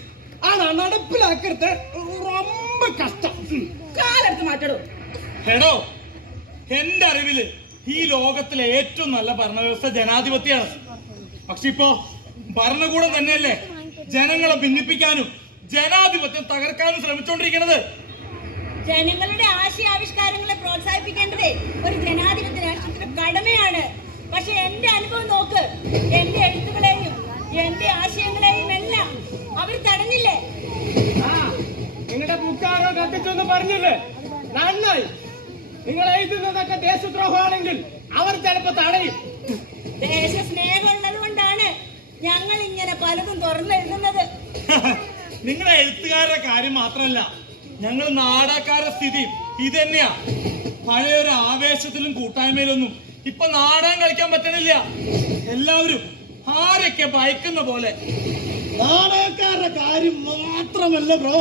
ആണാ നടപ്പിലാക്കരുത് ரொம்ப കഷ്ടം. കാലെടുത്ത് മാറ്റടോ. എടോ, എന്റെ അറിവില് ഈ ലോകത്തിലെ ഏറ്റവും നല്ല ഭരണവ്യവസ്ഥ ജനാധിപത്യമാണ്. പക്ഷെ ഇപ്പോ ഭരണകൂടം തന്നെയല്ലേ ജനങ്ങളെ ഭിന്നിപ്പിക്കാനും ജനാധിപത്യം തകർക്കാനും ശ്രമിച്ചുകൊണ്ടിരിക്കുന്നത്. ജനങ്ങളുടെ ആശയാവിഷ്കാരങ്ങളെ പ്രോത്സാഹിപ്പിക്കേണ്ടത് ഒരു ജനാധിപത്യ രാഷ്ട്രത്തിന്റെ കടമയാണ്. പക്ഷെ എന്റെ അനുഭവം നോക്ക്, എന്റെ എഴുത്തുകളെയും എന്റെ ആശയങ്ങളെയും എല്ലാം അവർ തടഞ്ഞില്ലേ? നിങ്ങളുടെ ബുക്കാരോ കത്തിച്ചെന്ന് പറഞ്ഞില്ലേ? നന്നായി. നിങ്ങൾ എഴുതുന്നതൊക്കെ ദേശദ്രോഹമാണെങ്കിൽ അവർ ചിലപ്പോ തടയും. ദേശസ്നേഹം ഉള്ളത് കൊണ്ടാണ് ഞങ്ങൾ ഇങ്ങനെ പലതും തുറന്നെഴുതുന്നത്. നിങ്ങളെ എഴുത്തുകാരുടെ കാര്യം മാത്രമല്ല, ഞങ്ങൾ നാടകക്കാരുടെ സ്ഥിതി ഇത് തന്നെയാ. പഴയൊരു ആവേശത്തിലും കൂട്ടായ്മയിലൊന്നും ഇപ്പൊ നാടകം കളിക്കാൻ പറ്റണില്ല. എല്ലാവരും ആരൊക്കെ ഭയക്കുന്ന പോലെ. നാടകക്കാരുടെ കാര്യം മാത്രമല്ല ബ്രോ,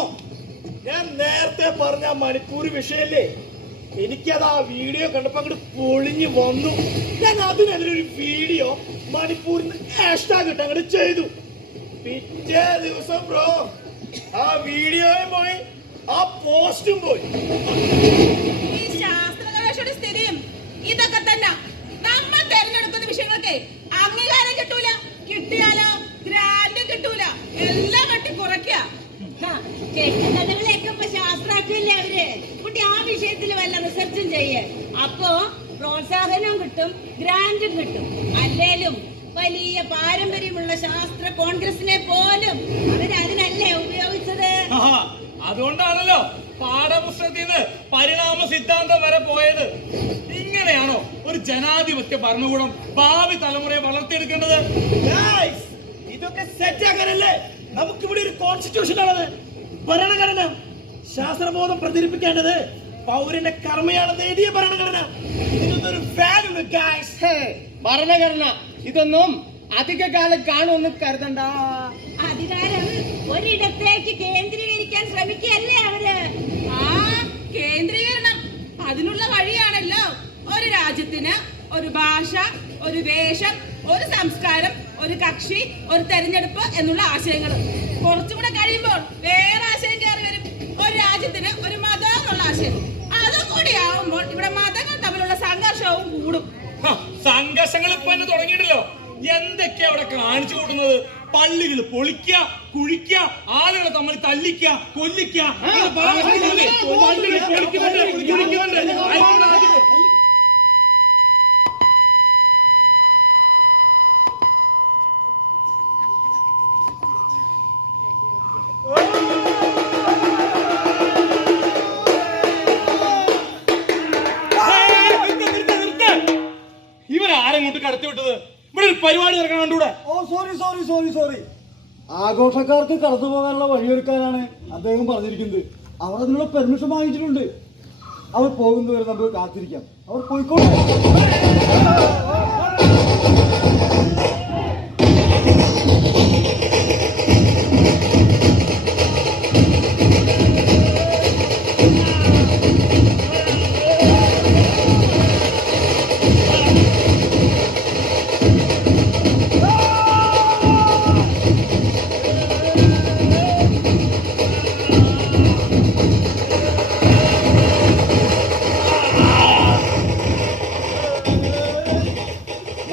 ഞാൻ നേരത്തെ പറഞ്ഞ മണിപ്പൂർ വിഷയല്ലേ, എനിക്കത് ആ വീഡിയോ കണ്ടപ്പോ അങ്ങോട്ട് പൊളിഞ്ഞു വന്നു. ഞാൻ അതിനെതിരൊരു വീഡിയോ മണിപ്പൂരിന്ന് ഹാഷ്ടാഗ് ഇട്ട് അങ്ങോട്ട് ചെയ്തു. പിറ്റേ ദിവസം ബ്രോ ആ വീഡിയോയും പോയി, ആ പോസ്റ്റും പോയി. ഈ ശാസ്ത്ര ഗവേഷണ സ്ഥിതിയും ഇതൊക്കെ തന്നെ. നമ്മൾ തെരഞ്ഞെടുക്കുന്ന വിഷയങ്ങൾക്ക് അംഗീകാരം കിട്ടൂല, കിട്ടിയാലോ ഗ്രാൻഡും കിട്ടൂല, എല്ലാം കെട്ടി കുറയ്ക്കുക. കെട്ടുകഥകളെയൊക്കെ ഇപ്പൊ ശാസ്ത്രാക്കില്ലേ അവര്. കുട്ടി ആ വിഷയത്തിൽ വല്ല റിസർച്ചും ചെയ്യേ, അപ്പോ പ്രോത്സാഹനവും കിട്ടും, ഗ്രാൻഡും കിട്ടും. അല്ലേലും വലിയ പാരമ്പര്യമുള്ള ശാസ്ത്ര കോൺഗ്രസിനെ പോലും അവര് അതിനല്ലേ ഉപയോഗിച്ചത്. അതുകൊണ്ടാണല്ലോ പാഠപുസ്തകത്തിൽ നിന്ന് പരിണാമ സിദ്ധാന്തം വരെ പോയത്. ഇങ്ങനെയാണോ ഒരു ജനാധിപത്യ ഭരണകൂടം ഭാവി തലമുറയെ വളർത്തിയെടുക്കേണ്ടത്? ഇതൊക്കെ സെറ്റ് ആക്കാനല്ലേ നമുക്കിവിടെ ഒരു കോൺസ്റ്റിറ്റ്യൂഷൻ ആണത്, ഭരണഘടന. ശാസ്ത്രബോധം പ്രചരിപ്പിക്കേണ്ടത് പൗരന്റെ കർമ്മയാണെന്ന് എഴുതിയ ഭരണഘടന. ഇതിനൊന്നൊരു വാല്യൂ ഗൈസ്. ഭരണഘടന ഇതൊന്നും അധികകാലം കാണുമെന്ന് കരുതണ്ട. അധികാരം ഒരിടത്തേക്ക് കേന്ദ്രീകരിക്കാൻ ശ്രമിക്കുകയല്ലേ അവര്. ആ കേന്ദ്രീകരണം അതിനുള്ള വഴിയാണല്ലോ ഒരു രാജ്യത്തിന് ഒരു ഭാഷ, ഒരു വേഷം, ഒരു സംസ്കാരം, ഒരു കക്ഷി, ഒരു തെരഞ്ഞെടുപ്പ് എന്നുള്ള ആശയങ്ങൾ. കുറച്ചുകൂടെ കഴിയുമ്പോൾ വേറെ ആശയം കയറി വരും. ഒരു രാജ്യത്തിന് ഒരു മതം എന്നുള്ള ആശയം. അതും കൂടി ആവുമ്പോൾ ഇവിടെ മതങ്ങൾ തമ്മിലുള്ള സംഘർഷവും കൂടും. സംഘർഷങ്ങൾ ഇപ്പൊ തന്നെ തുടങ്ങിയിട്ടല്ലോ. എന്തൊക്കെയാ അവിടെ കാണിച്ചു കൂട്ടുന്നത്? പള്ളികൾ പൊളിക്കുക, കുഴിക്കുക, ആളുകളെ തമ്മിൽ തല്ലിക്കുക, കൊല്ലിക്കുക. ഇവരാരെങ്ങോട്ട് കടത്തി വിട്ടത്? ഇവിടെ ഒരു പരിപാടി നടക്കണം. കണ്ടൂടെ? സോറി ആഘോഷക്കാർക്ക് കടന്നു പോകാനുള്ള വഴിയൊരുക്കാനാണ് അദ്ദേഹം പറഞ്ഞിരിക്കുന്നത്. അവർ അതിനുള്ള പെർമിഷൻ വാങ്ങിച്ചിട്ടുണ്ട്. അവർ പോകുന്നവരെ നമുക്ക് കാത്തിരിക്കാം. അവർ പോയിക്കോട്ടെ.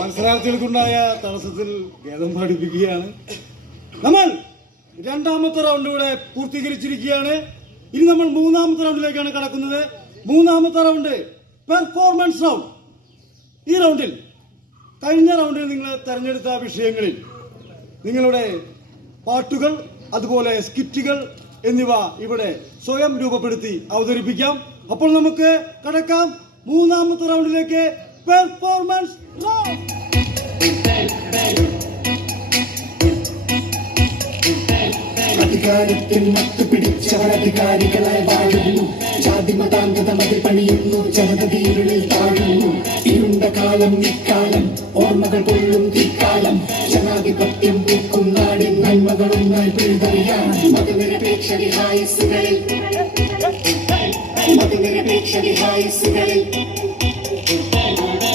മത്സരാർത്ഥികൾക്കുണ്ടായ തടസ്സത്തിൽ ഖേദം പഠിപ്പിക്കുകയാണ്. നമ്മൾ രണ്ടാമത്തെ റൗണ്ട് ഇവിടെ പൂർത്തീകരിച്ചിരിക്കുകയാണ്. ഇനി നമ്മൾ മൂന്നാമത്തെ റൗണ്ടിലേക്കാണ് കടക്കുന്നത്. മൂന്നാമത്തെ റൗണ്ട് പെർഫോമൻസ് റൗണ്ട്. ഈ റൗണ്ടിൽ കഴിഞ്ഞ റൗണ്ടിൽ നിങ്ങൾ തെരഞ്ഞെടുത്ത വിഷയങ്ങളിൽ നിങ്ങളുടെ പാട്ടുകൾ അതുപോലെ സ്കിറ്റുകൾ എന്നിവ ഇവിടെ സ്വയം രൂപപ്പെടുത്തി അവതരിപ്പിക്കാം. അപ്പോൾ നമുക്ക് കടക്കാം മൂന്നാമത്തെ റൗണ്ടിലേക്ക്. Performance round. അധികാരത്തിൽ മത്തു പിടിച്ചവർ അധികാരികളായി വാഴുന്നു. ജാതി മതാന്തത മതി പണിയുന്നു. ജനതീരുളിൽ താഴുന്നു. ഇരുണ്ട കാലം ഇക്കാലം, ഓർമ്മകൾ കൊള്ളും തീക്കാലം. ജനാധിപത്യം പൂക്കും നാടിൻ നന്മകളൊന്നായി പിഴുതറിയാം. മതനിരപേക്ഷ വിഹായസുകളിൽ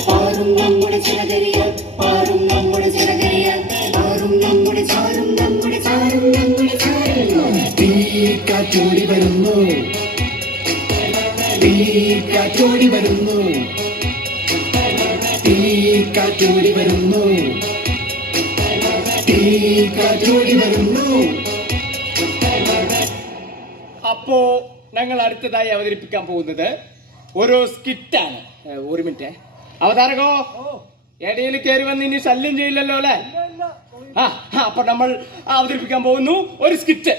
പാറും നമ്മുടെ ജനകരിയാൽ, പാറും നമ്മുടെ ജനകരിയാൽ, പാറും നമ്മുടെ ചാരും നമ്മുടെ ചാരും നമ്മുടെ ചാരും. തീ കാറ്റോടി വരുന്നു, തീ കാറ്റോടി വരുന്നു, തീ കാറ്റോടി വരുന്നു, തീ കാറ്റോടി വരുന്നു. അപ്പോ ഞങ്ങൾ അടുത്തതായി അവതരിപ്പിക്കാൻ പോകുന്നത് ഒരു സ്കിറ്റാണ്. ഒരു മിനിറ്റ് അവതാരകോ, ഇടയിൽ കയറി വന്ന് ഇനി ശല്യം ചെയ്യില്ലല്ലോ അല്ലെ? അപ്പൊ നമ്മൾ അവതരിപ്പിക്കാൻ പോകുന്നു ഒരു സ്കിറ്റ്.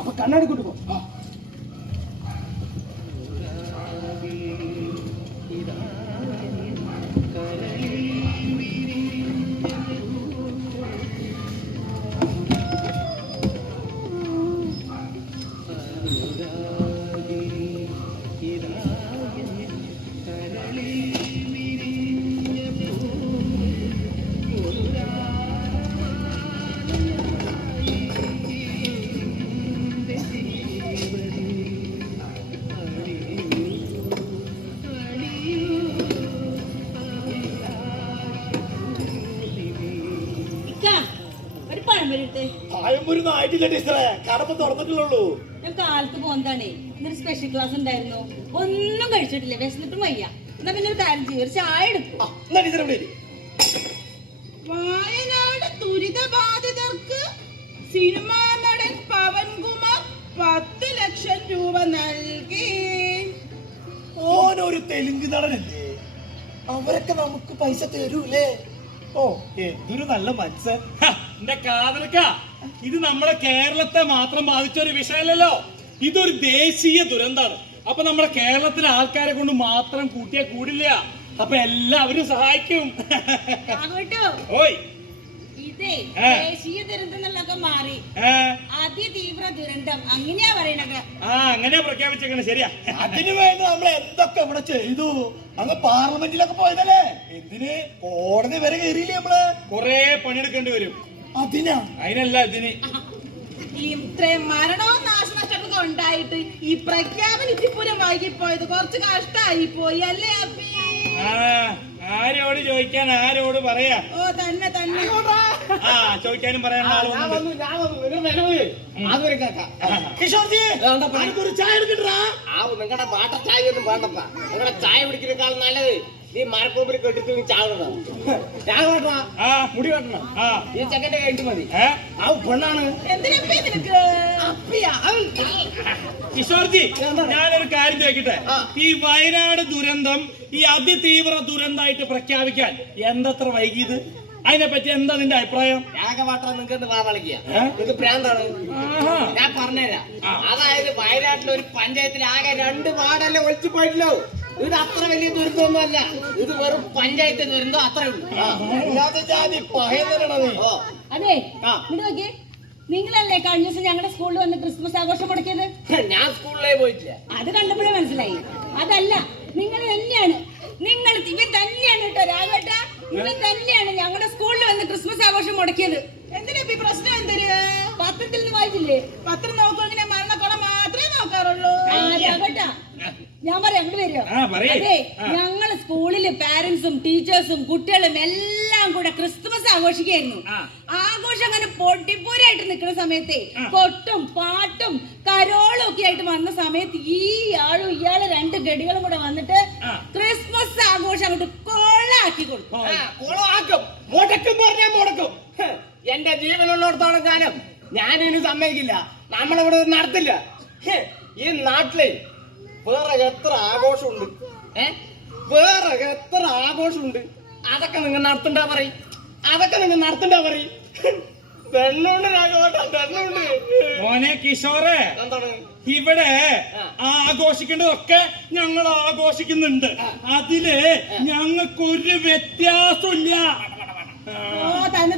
അപ്പൊ കണ്ണാടി കൊണ്ടുപോ. കടപ്പ് തുറന്നിട്ടുള്ളൂ. ഞാൻ കാലത്ത് പോന്നതാണേ. ഇന്നൊരു സ്പെഷ്യൽ ക്ലാസ് ഉണ്ടായിരുന്നു. ഒന്നും കഴിച്ചിട്ടില്ല, വിശന്നിട്ടും വയ്യ. എന്നാ പിന്നെ ഒരു കാര്യം ചെയ്യും, ഒരു ചായ എടുക്കും. വയനാട് ദുരിതബാധിതർക്ക് സിനിമാ നടൻ പവൻകുമാർ 10 ലക്ഷം രൂപ നൽകി. ഓനൊരു തെലുങ്ക് നടനല്ലേ, അവരൊക്കെ നമുക്ക് പൈസ തരൂലേ? ഓ, എന്തൊരു നല്ല മനസ്സ്. എന്റെ കാതൽക്ക, ഇത് നമ്മുടെ കേരളത്തെ മാത്രം ബാധിച്ച ഒരു വിഷയമല്ലല്ലോ. ഇതൊരു ദേശീയ ദുരന്താണ്. അപ്പൊ നമ്മുടെ കേരളത്തിലെ ആൾക്കാരെ കൊണ്ട് മാത്രം കൂട്ടിയാ കൂടില്ല. അപ്പൊ എല്ലാവരും സഹായിക്കും. ഓയ്, ഇതേ ദേശീയ ദുരന്തം എന്നുള്ളതൊക്കെ മാറി അതിതീവ്ര ദുരന്തം അങ്ങനെയാ പറയണത്. അങ്ങനെയാ പ്രഖ്യാപിച്ചേക്കണേ. ശരിയാ. അതിനു വേണ്ടി നമ്മൾ എന്തൊക്കെ ഇവിടെ ചെയ്തു. അങ്ങ് പാർലമെന്റിലൊക്കെ പോയതല്ലേ? എന്തിന് കോടതി വരെ കയറിയില്ലേ? നമ്മള് കൊറേ പണിയെടുക്കേണ്ടി വരും. അതിനല്ല ഇതിന്. ഇത്രയും മരണവും നാശനഷ്ടമൊക്കെ ഉണ്ടായിട്ട് ഈ പ്രഖ്യാപനം ഇതിപ്പൂരം വൈകിപ്പോയത് കുറച്ച് കഷ്ടമായി പോയി അല്ലേ അപ്പി? ആരോട് ചോദിക്കാൻ, ആരോട് പറയാ? ഓ തന്നെ തന്നെ. ചോദിക്കാനും പറയാനുള്ള ആളൊന്നും. ചായ എടുക്കട്ടാ. നിങ്ങളുടെ വാട്ടർ ചായ ഒന്നും വേണ്ടപ്പാ. നിങ്ങളുടെ ചായ കുടിക്കുന്നേക്കാളും നല്ലത് നീ മരക്കൊമ്പിൽ കെട്ടിട്ട് നീ ചാവണ. ചായ വേണ്ട, മുടി വെട്ടണം. ഈ ചെക്കൻ്റെ കഴിഞ്ഞിട്ട് മതി. ആ പെണ്ണാണ്. കിഷോർജി, ഞാനൊരു കാര്യം ചോദിക്കട്ടെ. ഈ വയനാട് ദുരന്തം ഈ അതിതീവ്ര ദുരന്തമായിട്ട് പ്രഖ്യാപിക്കാൻ എന്തത്ര വൈകിയത്? അതിനെ പറ്റി എന്താ നിന്റെ അഭിപ്രായം? രാഘവാട്ടം നിങ്ങൾക്ക് വാവളിക്കുക നിങ്ങൾക്ക് പ്രാന്താണ്. ഞാൻ പറഞ്ഞുതരാം. അതായത് വയനാട്ടിലെ ഒരു പഞ്ചായത്തിൽ ആകെ 2 വാർഡല്ലേ ഒളിച്ചു പോയിട്ടില്ലോ. ഇത് അത്ര വലിയ ദുരിതമൊന്നും അല്ല. ഇത് വെറും പഞ്ചായത്ത് ദുരന്തം അത്രേ ഉള്ളൂ. ഇല്ലാത്ത ജാതി അതെ നോക്കിയേ, നിങ്ങളല്ലേ കഴിഞ്ഞ ദിവസം ഞങ്ങളുടെ സ്കൂളിൽ വന്ന് ക്രിസ്മസ് ആഘോഷം മുടക്കിയത്? ഞാൻ സ്കൂളിലേ പോയിട്ടില്ല. അത് കണ്ടപ്പോഴേ മനസ്സിലായി. അതല്ല, നിങ്ങൾ തന്നെയാണ് ഇവർ തന്നെയാണ് കേട്ടോ രാഘവേട്ട, ഇവർ തന്നെയാണ് ഞങ്ങളുടെ സ്കൂളിൽ വന്ന് ക്രിസ്മസ് ആഘോഷം മുടക്കിയത്. എന്തിനാ ഇപ്പൊ ഈ പ്രശ്നം? എന്തൊരു പത്രത്തിൽ നിന്ന് വായിച്ചില്ലേ? പത്രം നോക്കുമെങ്കിൽ മരണക്കോളം മാത്രമേ നോക്കാറുള്ളൂ. രാഘവേട്ട, ഞാൻ പറയാം, അങ്ങോട്ട് വരുമോ? അതെ, ഞങ്ങള് സ്കൂളില് പാരന്റ്സും ടീച്ചേഴ്സും കുട്ടികളും എല്ലാം കൂടെ ക്രിസ്തുമസ് ആഘോഷിക്കായിരുന്നു. ആഘോഷം അങ്ങനെ പൊട്ടിപ്പൂരായിട്ട് നിൽക്കുന്ന സമയത്തെ കൊട്ടും പാട്ടും കരോളും ഒക്കെ ആയിട്ട് വന്ന സമയത്ത് ഇയാളും 2 ഗഡികളും കൂടെ വന്നിട്ട് ക്രിസ്മസ് ആഘോഷം അങ്ങോട്ട് കൊളാക്കി കൊടുക്കും. മുടക്കും പറഞ്ഞാ മുടക്കും. എന്റെ ജീവനുള്ളിടത്തോളം കാലം ഞാനിനി സമ്മതിക്കില്ല. നമ്മളിവിടെ നടത്തില്ല. ഈ നാട്ടിലെ വേറെ എത്ര ആഘോഷമുണ്ട്, വേറെ എത്ര ആഘോഷമുണ്ട്. അതൊക്കെ നിങ്ങൾ നടത്തണ്ട പറയും. വെണ്ണുണ്ട് രാഘവട്ടം, വെണ്ണുണ്ട്. മോനെ കിഷോറെ, എന്താണ് ഇവിടെ ആഘോഷിക്കേണ്ടതൊക്കെ ഞങ്ങൾ ആഘോഷിക്കുന്നുണ്ട്. അതില് ഞങ്ങൾക്കൊരു വ്യത്യാസമില്ല.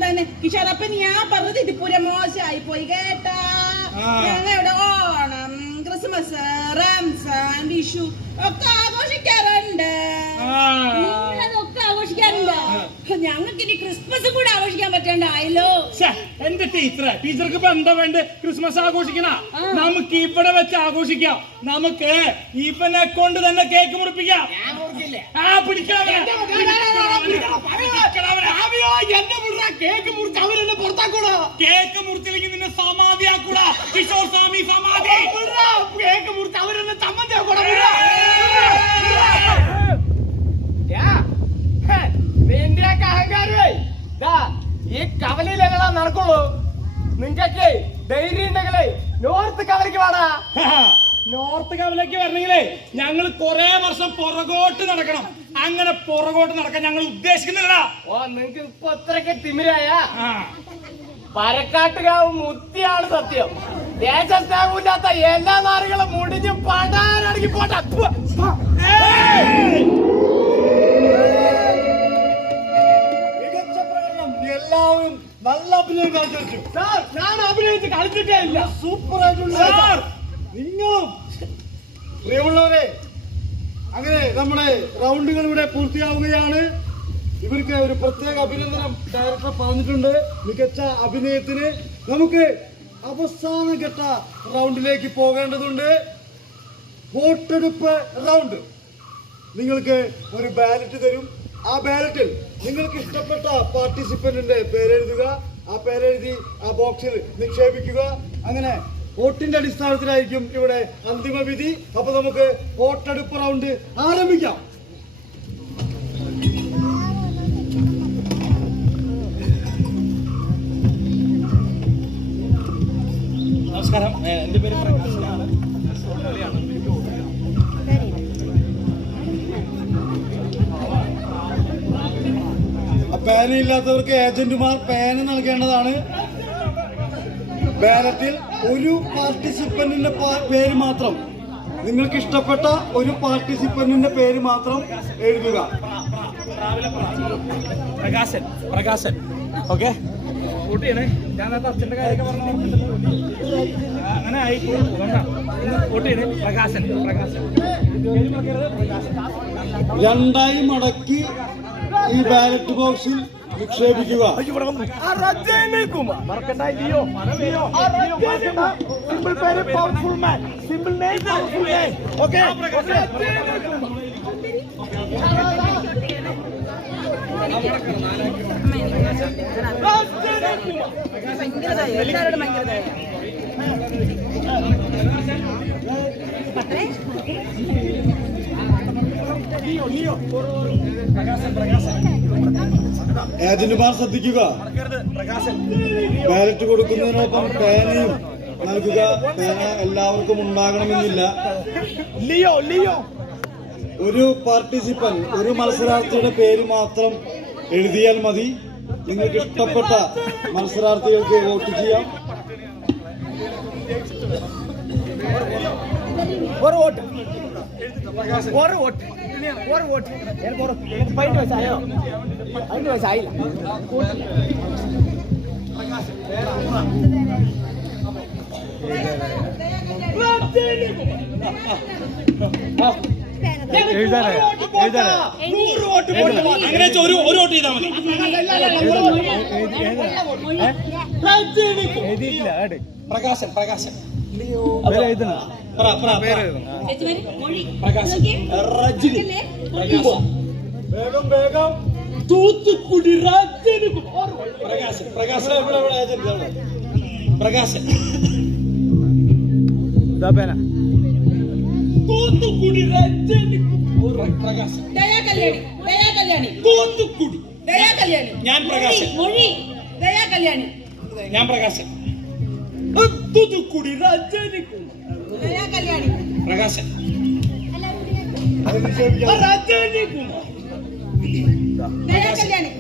തന്നെ കിഷോർ, അപ്പൊ ഞാൻ പറഞ്ഞത് ഇതുപോലെ മോശമായി പോയി കേട്ടാ. ഞങ്ങളുടെ ഓണം, ക്രിസ്മസ്, റംസാൻ, വിഷു ഒക്കെ ആഘോഷിക്കാറുണ്ട്. നിങ്ങളതൊക്കെ ആഘോഷിക്കാറുണ്ടോ? ഞങ്ങൾക്ക് ഇനി ക്രിസ്മസ് കൂടെ ആഘോഷിക്കാൻ പറ്റണ്ടായല്ലോ. എന്റെ ടീച്ചർക്ക് ഇപ്പൊ എന്താ വേണ്ട? ക്രിസ്മസ് ആഘോഷിക്കണ നമുക്ക് ഇവിടെ വെച്ച് ആഘോഷിക്കാം. നമുക്ക് ഇവനെ കൊണ്ട് തന്നെ കേക്ക് മുറിപ്പിക്കാം. കേക്ക് മുറിച്ച് അവരെന്നെ പുറത്താക്കൂടാ. കേക്ക് മുറിച്ചില്ലെങ്കിൽ നിന്നെ സമാധിയാക്കൂടാ. കിഷോർ സ്വാമി സമാധി. കേക്ക് മുറിച്ച് അവരെന്നെ സമ്മതിയാക്കൂടാ. നിന്റെയൊക്കെ അഹങ്കാരമേ ഈ കവലയിലെല്ലാം നടക്കുള്ളൂ. നിങ്ങക്ക് ധൈര്യം ഉണ്ടെങ്കിലേ നോർത്ത് കവലയ്ക്ക് വേടാ. നോർത്ത് കവലയ്ക്ക് വരണമെങ്കിലേ ഞങ്ങൾ കുറെ വർഷം പുറകോട്ട് നടക്കണം. അങ്ങനെ പുറകോട്ട് നടക്കാൻ ഞങ്ങൾ ഉദ്ദേശിക്കുന്നില്ല. നിങ്ങക്ക് ഇപ്പൊ അത്രയ്ക്ക് തിമിരായ പരക്കാട്ടുകാവ് മുത്തിയാണ് സത്യം. ദേശസ്നേഹമില്ലാത്ത എല്ലാ നാറുകളും മുടിഞ്ഞ് പടാനടങ്ങി പോട്ടെ. എല്ലാവരും നല്ല അഭിനയം കാണിച്ചു. ഞാൻ അഭിനയിച്ച് കളിച്ചിട്ടേ ഇല്ല. സൂപ്പർ ആയിട്ടുണ്ട്. നിങ്ങളും പ്രിയമുള്ളവരെ, അങ്ങനെ നമ്മുടെ റൗണ്ടുകൾ ഇവിടെ പൂർത്തിയാവുകയാണ്. ഇവർക്ക് ഒരു പ്രത്യേക അഭിനന്ദനം ഡയറക്ടർ പറഞ്ഞിട്ടുണ്ട്. മികച്ച അഭിനയത്തിന് നമുക്ക് അവസാന ഘട്ട റൗണ്ടിലേക്ക് പോകേണ്ടതുണ്ട്. വോട്ടെടുപ്പ് റൗണ്ട്. നിങ്ങൾക്ക് ഒരു ബാലറ്റ് തരും. ആ ബാലറ്റിൽ നിങ്ങൾക്ക് ഇഷ്ടപ്പെട്ട പാർട്ടിസിപ്പന്റിന്റെ പേരെഴുതുക. ആ പേരെഴുതി ആ ബോക്സിൽ നിക്ഷേപിക്കുക. അങ്ങനെ വോട്ടിന്റെ അടിസ്ഥാനത്തിലായിരിക്കും ഇവിടെ അന്തിമ വിധി. അപ്പൊ നമുക്ക് വോട്ടെടുപ്പ് റൗണ്ട് ആരംഭിക്കാം. നമസ്കാരം, എന്റെ പേര് പ്രകാശനാണ്. പേനയില്ലാത്തവർക്ക് ഏജന്റുമാർ പേന നൽകേണ്ടതാണ്. ബാലറ്റിൽ ഒരു പാർട്ടിസിപ്പന്റിന്റെ പേര് മാത്രം, നിങ്ങൾക്ക് ഇഷ്ടപ്പെട്ട ഒരു പാർട്ടിസിപ്പന്റിന്റെ പേര് മാത്രം എഴുതുക. പ്രകാശൻ ഓക്കെ. കൂട്ടിയണേ, ഞാൻ അച്ഛന്റെ കാര്യമൊക്കെ പറഞ്ഞു. അങ്ങനെ ആയിക്കോളും. കൂട്ടിയണേ, പ്രകാശൻ. രണ്ടായി മടക്കി ഈ ബാലറ്റ് ബോക്സിൽ നിക്ഷേപിക്കുക. എല്ലാവരോടും ഭയങ്കര ഏജന്റുമാർ ശ്രദ്ധിക്കുക. ബാലറ്റ് കൊടുക്കുന്നതിനൊപ്പം പേനയും നൽകുക. പേന എല്ലാവർക്കും ഉണ്ടാകണമെന്നില്ല. ഒരു പാർട്ടിസിപ്പന്റ്, ഒരു മത്സരാർത്ഥിയുടെ പേര് മാത്രം എഴുതിയാൽ മതി. നിങ്ങൾക്ക് ഇഷ്ടപ്പെട്ട മത്സരാർത്ഥികൾക്ക് വോട്ട് ചെയ്യാം. ഒരു വോട്ട് ഒരു വോട്ട് ഒരു വോട്ട് 15 വയസ്സായോ? 5 വയസ്സായില്ല. അങ്ങനെ ഒരു വോട്ട് ചെയ്താൽ മതി. പ്രകാശൻ പ്രകാശൻ വേഗം വേഗം. തൂത്തുക്കുടി പ്രകാശൻ പ്രകാശൻ പ്രകാശൻ തൂത്തുക്കുടി പ്രകാശൻ ദയാ കല്യാണി ദയാ കല്യാണി തൂത്തുക്കുടി ദയാ കല്യാണി ഞാൻ പ്രകാശൻ മൊഴി ദയാ കല്യാണി ഞാൻ പ്രകാശൻ തൂത്തുക്കുടി ദയാ കല്യാണി പ്രകാശൻ ദയാ കല്യാണി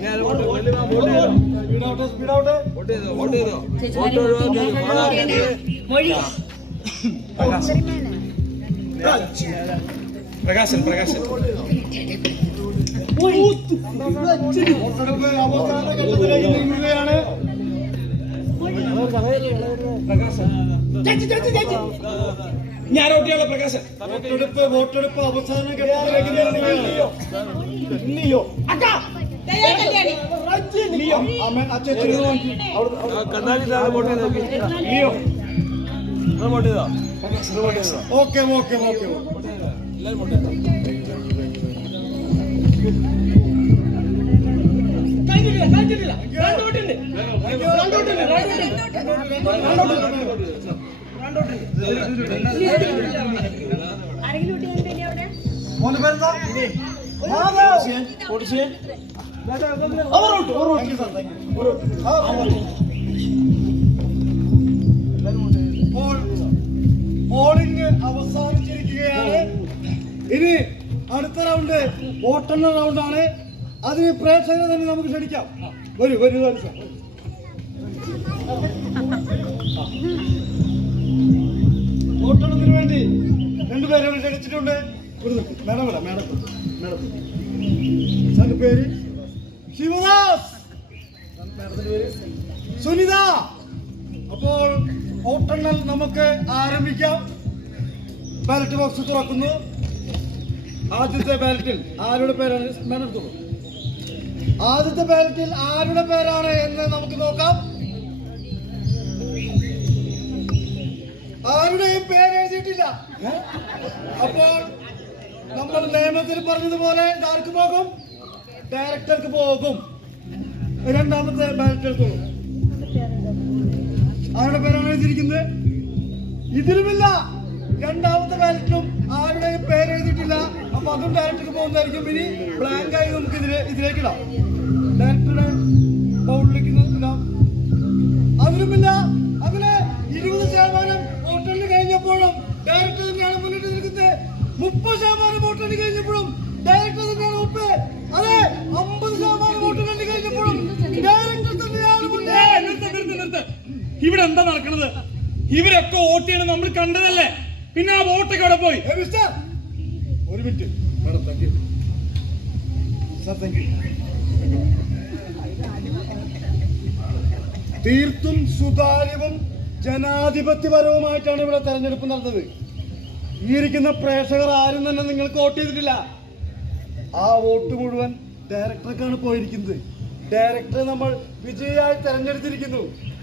മൊഴി പ്രകാശൻ പ്രകാശൻ വോട്ടെടുപ്പ് അവസാന ഘട്ടത്തിലേക്ക് നീങ്ങുകയാണ്. ഞാൻ വോട്ടിയുള്ള പ്രകാശൻ വോട്ടെടുപ്പ് അവസാന ഘട്ടത്തിലേക്ക് നീങ്ങുകയാണ്. Daya Kalyani okay okay okay. Polling അവസാനിച്ചിരിക്കുകയാണ്. ഇനി അടുത്ത റൗണ്ട് വോട്ടെണ്ണ റൗണ്ടാണ്. അതിന് പ്രേക്ഷകരെ തന്നെ നമുക്ക് ക്ഷണിക്കാം. വരൂ വരൂ വരൂ സാർ. വോട്ടെണ്ണത്തിന് വേണ്ടി രണ്ടുപേരും ക്ഷണിച്ചിട്ടുണ്ട്. മേഡം മേഡം മേഡം മേഡം സാറിന്റെ പേര് ശിവദാസ്, മേഡത്തിന്റെ പേര് സുനിത. അപ്പോൾ വോട്ടെണ്ണൽ നമുക്ക് ആരംഭിക്കാം. ബാലറ്റ് ബോക്സ് തുറക്കുന്നു. ആദ്യത്തെ ബാലറ്റിൽ ആരുടെ പേരാണ് മേനെടുത്തോളൂ. ആദ്യത്തെ ബാലറ്റിൽ ആരുടെ പേരാണ് എന്ന് നമുക്ക് നോക്കാം. ആരുടെയും പേര് എഴുതിയിട്ടില്ല. അപ്പോൾ നമ്മൾ നിയമത്തിൽ പറഞ്ഞതുപോലെ ആർക്ക് പോകും? ഡയറക്ടർക്ക് പോകും. രണ്ടാമത്തെ ബാലറ്റ് എടുത്തോളൂ. ആരുടെ പേരാണ് എഴുതിയിരിക്കുന്നത്? ഇതിലുമില്ല. രണ്ടാമത്തെ ബാലറ്റിലും ആരുടെയും പേര് എഴുതിയിട്ടില്ല. അപ്പൊ അതും ഡയറക്ടർക്ക് പോകുന്നതായിരിക്കും. ഇനി ബ്ലാങ്ക് ആയി നമുക്ക് ഇതിലേക്ക് ഇടാം. ഡയറക്ടറുടെ ബൗളിലേക്ക് ഇടാം. അതിലുമില്ല. അതിന് 20% വോട്ടെണ്ണി കഴിഞ്ഞപ്പോഴും ഡയറക്ടർ തന്നെയാണ് മുന്നിട്ട് നിൽക്കുന്നത്. 30% വോട്ടെണ്ണി കഴിഞ്ഞപ്പോഴും ഡയറക്ടർ തന്നെയാണ് മുമ്പ്. അതെ, 50% വോട്ടെണ്ണി കഴിഞ്ഞപ്പോഴും ഡയറക്ടർ തന്നെയാണ് മുന്നേ. ഇവിടെ എന്താ നടക്കുന്നത്? ഇവരൊക്കെ വോട്ട് ചെയ്യണം നമ്മൾ കണ്ടതല്ലേ. പിന്നെ ആ വോട്ടൊക്കെ അവിടെ പോയി. ഒരു minute madam. Thank you sir. Thank you. തീർത്തും സുതാര്യവും ജനാധിപത്യപരവുമായിട്ടാണ് ഇവിടെ തെരഞ്ഞെടുപ്പ് നടന്നത്. ഈ ഇരിക്കുന്ന പ്രേക്ഷകർ ആരും തന്നെ നിങ്ങൾക്ക് വോട്ട് ചെയ്തിട്ടില്ല. ആ വോട്ട് മുഴുവൻ ഡയറക്ടർക്കാണ് പോയിരിക്കുന്നത്. ഡയറക്ടറെ നമ്മൾ വിജയിയായി തെരഞ്ഞെടുത്തിരിക്കുന്നു.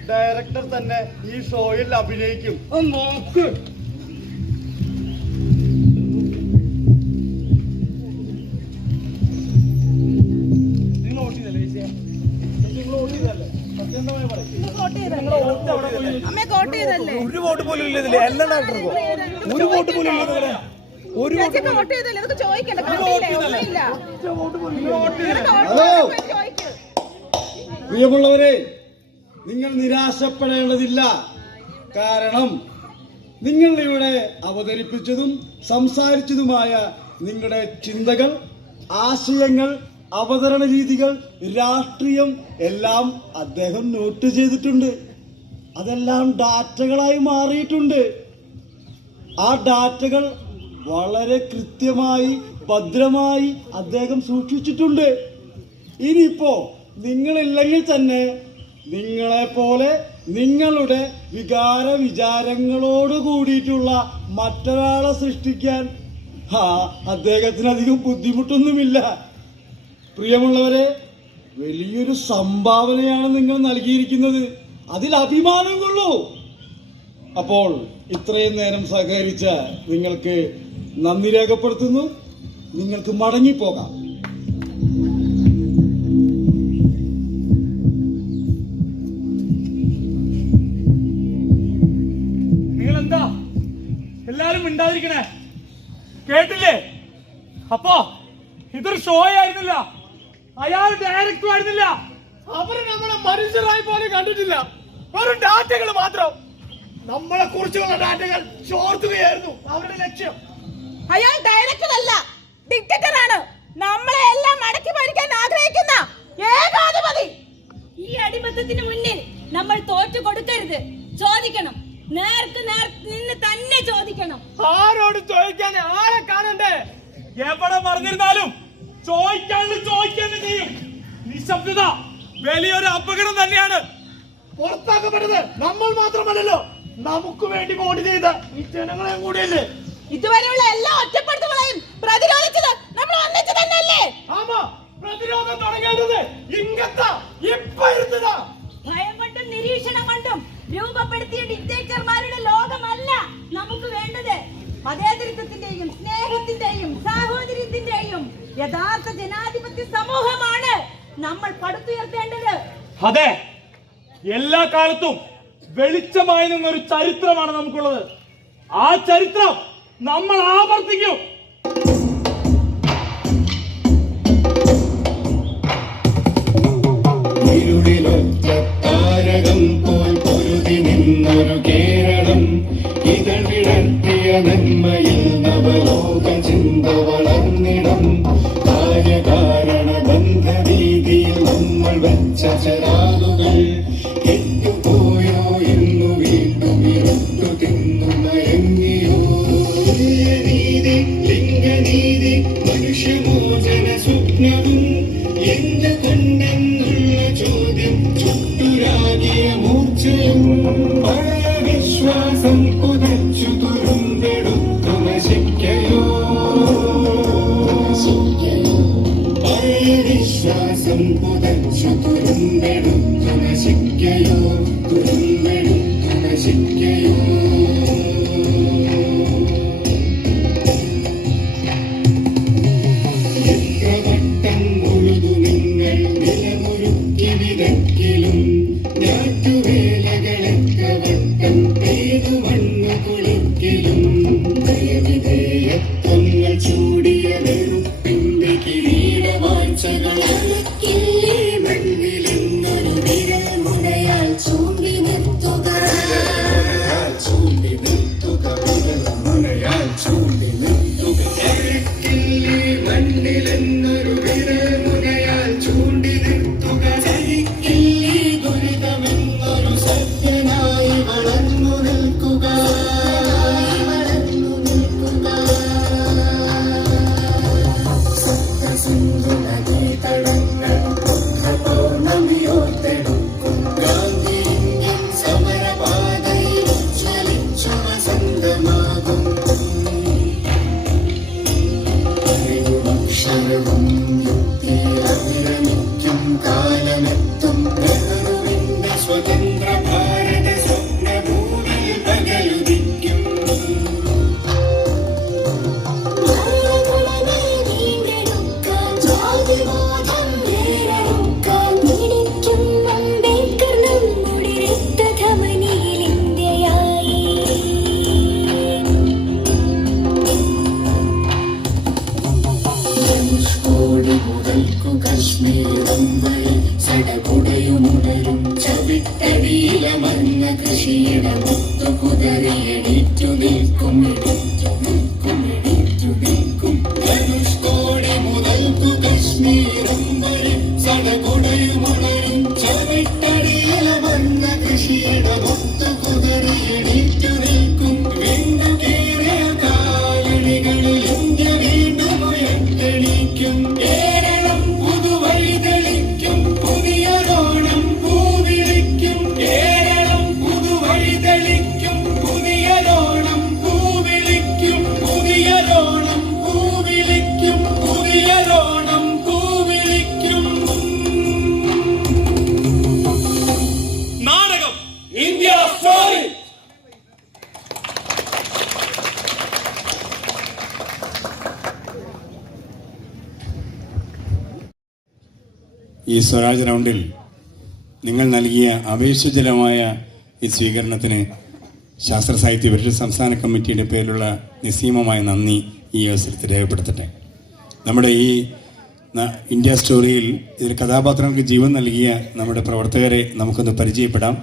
ഡയറക്ടർ തന്നെ ഈ ഷോയിൽ അഭിനയിക്കും. നോക്ക്. ഒരു വോട്ട് പോലും ഇല്ല ഇതില്. എല്ലാ ഡയറക്ടർക്കും ഒരു വോട്ട് പോലും ഇല്ല. ഹലോ പ്രിയമുള്ളവരെ, നിങ്ങൾ നിരാശപ്പെടേണ്ടതില്ല. കാരണം നിങ്ങൾ ഇവിടെ അവതരിപ്പിച്ചതും സംസാരിച്ചതുമായ നിങ്ങളുടെ ചിന്തകൾ, ആശയങ്ങൾ അവതരണ രീതികൾ, രാഷ്ട്രീയം എല്ലാം അദ്ദേഹം നോട്ട് ചെയ്തിട്ടുണ്ട്. അതെല്ലാം ഡാറ്റകളായി മാറിയിട്ടുണ്ട്. ആ ഡാറ്റകൾ വളരെ കൃത്യമായി ഭദ്രമായി അദ്ദേഹം സൂക്ഷിച്ചിട്ടുണ്ട്. ഇനിയിപ്പോ നിങ്ങളില്ലെങ്കിൽ തന്നെ നിങ്ങളെപ്പോലെ നിങ്ങളുടെ വികാര വിചാരങ്ങളോട് കൂടിയിട്ടുള്ള മറ്റൊരാളെ സൃഷ്ടിക്കാൻ അദ്ദേഹത്തിന് അധികം ബുദ്ധിമുട്ടൊന്നുമില്ല. പ്രിയമുള്ളവരെ, വലിയൊരു സംഭാവനയാണ് നിങ്ങൾ നൽകിയിരിക്കുന്നത്. അതിൽ അഭിമാനം കൊള്ളൂ. അപ്പോൾ ഇത്രയും നേരം സഹകരിച്ച നിങ്ങൾക്ക് നന്ദി രേഖപ്പെടുത്തുന്നു. നിങ്ങൾക്ക് മടങ്ങിപ്പോകാം. നിങ്ങളെന്താ എല്ലാരും മിണ്ടാതിരിക്കണേ? കേട്ടില്ലേ? അപ്പോ ഇതൊരു ഷോ ആയിരുന്നില്ല, അയാൾ ഡയറക്ടർ ആയിരുന്നില്ല. അവര് നമ്മളെ മനുഷ്യരായി പോലും കണ്ടിട്ടില്ല. വെറും ഡാറ്റകൾ മാത്രം, നമ്മളെ കുറിച്ചുള്ള ഡാറ്റകൾ ചോർത്തുകയായിരുന്നു അവരുടെ ലക്ഷ്യം. അയാൾ ഡയറക്ടർ അല്ല, ഡിക്റ്റേറ്റർ ആണ്. നമ്മളെ എല്ലാം അടക്കി ഭരിക്കാൻ ആഗ്രഹിക്കുന്ന ഏകാധിപതി. ഈ അടിമത്തത്തിന് മുന്നിൽ നമ്മൾ തോറ്റു കൊടുക്കരുത്. ചോദിക്കണം, നേർക്ക് നേർ നിന്ന് തന്നെ ചോദിക്കണം. ആരോട് ചോദിക്കാൻ ആളെ കാണണ്ടേ? എവിടെ മറിഞ്ഞിരുന്നാലും ചോദിക്കാൻ ചെയ്യും. നിശബ്ദത വലിയൊരു അപകടം തന്നെയാണ്. പുറത്താക്കപ്പെട്ടത് നമ്മൾ മാത്രമല്ലല്ലോ, നമുക്ക് വേണ്ടി വോട്ട് ചെയ്ത ഈ ജനങ്ങളെ കൂടിയല്ലേ. ഇതുവരെയുള്ള എല്ലാ ഒറ്റപ്പെടുത്തലുകളെയും പ്രതിരോധിച്ചത് നമ്മൾ ഒന്നിച്ചു തന്നെയല്ലേ? ആമാ, പ്രതിരോധം തുടങ്ങേണ്ടത് ഇപ്പൊ ഇരുന്നതാ. ഭയം കൊണ്ടും നിരീക്ഷണം കൊണ്ടും രൂപപ്പെടുത്തിയ ഡിക്റ്റേറ്റർമാരുടെ ലോകമല്ല നമുക്ക് വേണ്ടത്. മതേതരത്വത്തിന്റെയും സ്നേഹത്തിന്റെയും സാഹോദര്യത്തിന്റെയും യഥാർത്ഥ ജനാധിപത്യ സമൂഹമാണ് നമ്മൾ പടുത്തുയർത്തേണ്ടത്. അതെ, എല്ലാ കാലത്തും വെളിച്ചമായി നിന്നൊരു ചരിത്രമാണ് നമുക്കുള്ളത്. ആ ചരിത്രം നമ്മൾ ആവർത്തിക്കും. താരകം പോൽ പൊരുതി നിന്നൊരു കേരളം, ഇതൾ വിടർത്തിയ നന്മയിൽ നവലോക ചിന്ത വളർന്നിടം. കാര്യകാരണ ബന്ധരീതിയിൽ നമ്മൾ വെച്ച ചരാലുകൾ കെട്ടുപോയോ എന്നു വീണ്ടും ഇരുട്ടു തിന്നു മയങ്ങിയോ. നീതി, ലിംഗനീതി, മനുഷ്യമോചന സ്വപ്നവും എന്തുകൊണ്ടെന്നുള്ള ചോദ്യം ചുട്ടുരാകിയ മൂർച്ചയും പഴയ വിശ്വാസം പുതച്ചു തുരുമ്പെടുത്തു നശിക്കയോ. പഴയ വിശ്വാസം പുതച്ചു തുരുമ്പെടുത്തു നശിക്കയോ, തുരുമ്പെടുത്തു നശിക്കയോ. കാശ്മീരം വഴി സടകുടയുമുണരും ചവിട്ടടിയിലമർന്ന കൃഷിയുടെ മുത്തു കുതറിയടിച്ചു നിൽക്കും, ധനുഷ്കോടി മുതൽക്കു കശ്മീർ കാശ്മീരമ്പരിൽ സടകുടയുമുണരും ചവിട്ടടിയലമർന്ന കൃഷിയുടെ ഒത്തു കുതിറിയിടിച്ചു നിൽക്കും വെണ്ണുകേറിയ കാലടികളിൽ ഇന്ത്യ വീണ്ടും ഉയർത്തെണീക്കും. കേരളം പുതുവഴി തെളിക്കും, പുതിയൊരോണം പൂവിളിക്കും. കേരളം പുതുവഴി തെളിക്കും, പുതിയൊരോണം പൂവിളിക്കും. പുതിയൊരോണം പൂവിളിക്കും, പുതിയൊരോണം പൂവിളിക്കും. നാടകം ഇന്ത്യ സ്റ്റോറി. ഈ സ്വരാജ് റൗണ്ടിൽ നിങ്ങൾ നൽകിയ അപേക്ഷജലമായ ഈ സ്വീകരണത്തിന് ശാസ്ത്ര സാഹിത്യ പരിഷത്ത് സംസ്ഥാന കമ്മിറ്റിയുടെ പേരിലുള്ള നിസ്സീമമായ നന്ദി ഈ അവസരത്തിൽ രേഖപ്പെടുത്തട്ടെ. നമ്മുടെ ഈ ഇന്ത്യ സ്റ്റോറിയിൽ ഇതിൽ കഥാപാത്രങ്ങൾക്ക് ജീവൻ നൽകിയ നമ്മുടെ പ്രവർത്തകരെ നമുക്കൊന്ന് പരിചയപ്പെടാം.